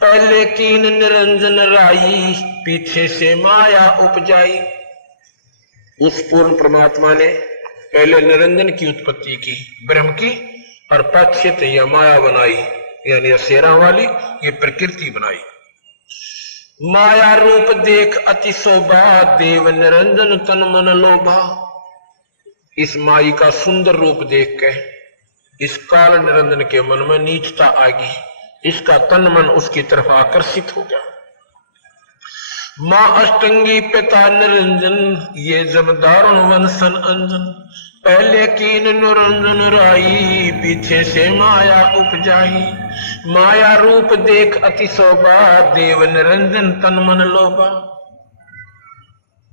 पहले कीन निरंजन राई, पीछे से माया उपजाई। उस पूर्ण परमात्मा ने पहले निरंजन की उत्पत्ति की, ब्रह्म की, और पश्चित यह माया बनाई, यानी असेरा वाली ये प्रकृति बनाई। माया रूप देख अति शोभा, देव निरंजन तन मन लोभा। इस माई का सुंदर रूप देख के इस काल निरंजन के मन में नीचता आ गई, इसका तन मन उसकी तरफ आकर्षित हो गया। मां अष्टंगी पिता निरंजन, ये जब दारुण वंशन अंजन। पहले कीन निरंजन राई, पीछे से माया उपजाई। माया रूप देख अति शोभा, देव निरंजन तन मन लोभा।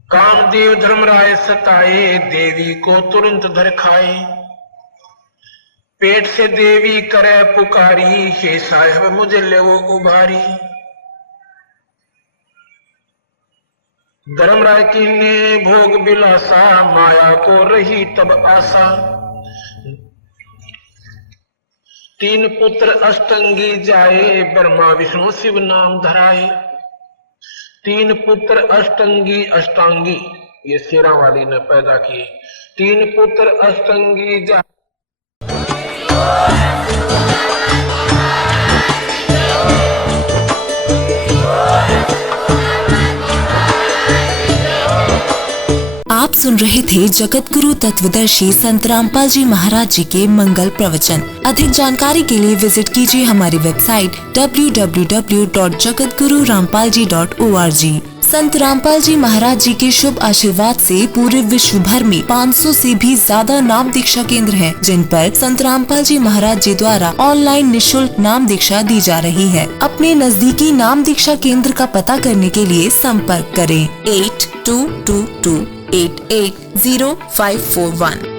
कामदेव धर्मराय सताए, देवी को तुरंत धर खाए। पेट से देवी करे पुकारी, हे साहेब मुझे ले वो उभारी। धर्मराय की ने भोग बिलासा, माया को रही तब आशा। 3 पुत्र अष्टंगी जाए, ब्रह्मा विष्णु शिव नाम धराए। 3 पुत्र अष्टंगी, अष्टांगी ये शेरा वाली ने पैदा किए। 3 पुत्र अष्टंगी जाए। आप सुन रहे थे जगत गुरु तत्वदर्शी संत रामपाल जी महाराज जी के मंगल प्रवचन। अधिक जानकारी के लिए विजिट कीजिए हमारी वेबसाइट www.jagatgururampalji.org। संत रामपाल जी महाराज जी के शुभ आशीर्वाद से पूरे विश्व भर में 500 से भी ज्यादा नाम दीक्षा केंद्र हैं, जिन पर संत रामपाल जी महाराज जी द्वारा ऑनलाइन निःशुल्क नाम दीक्षा दी जा रही है। अपने नजदीकी नाम दीक्षा केंद्र का पता करने के लिए संपर्क करें 8222880541।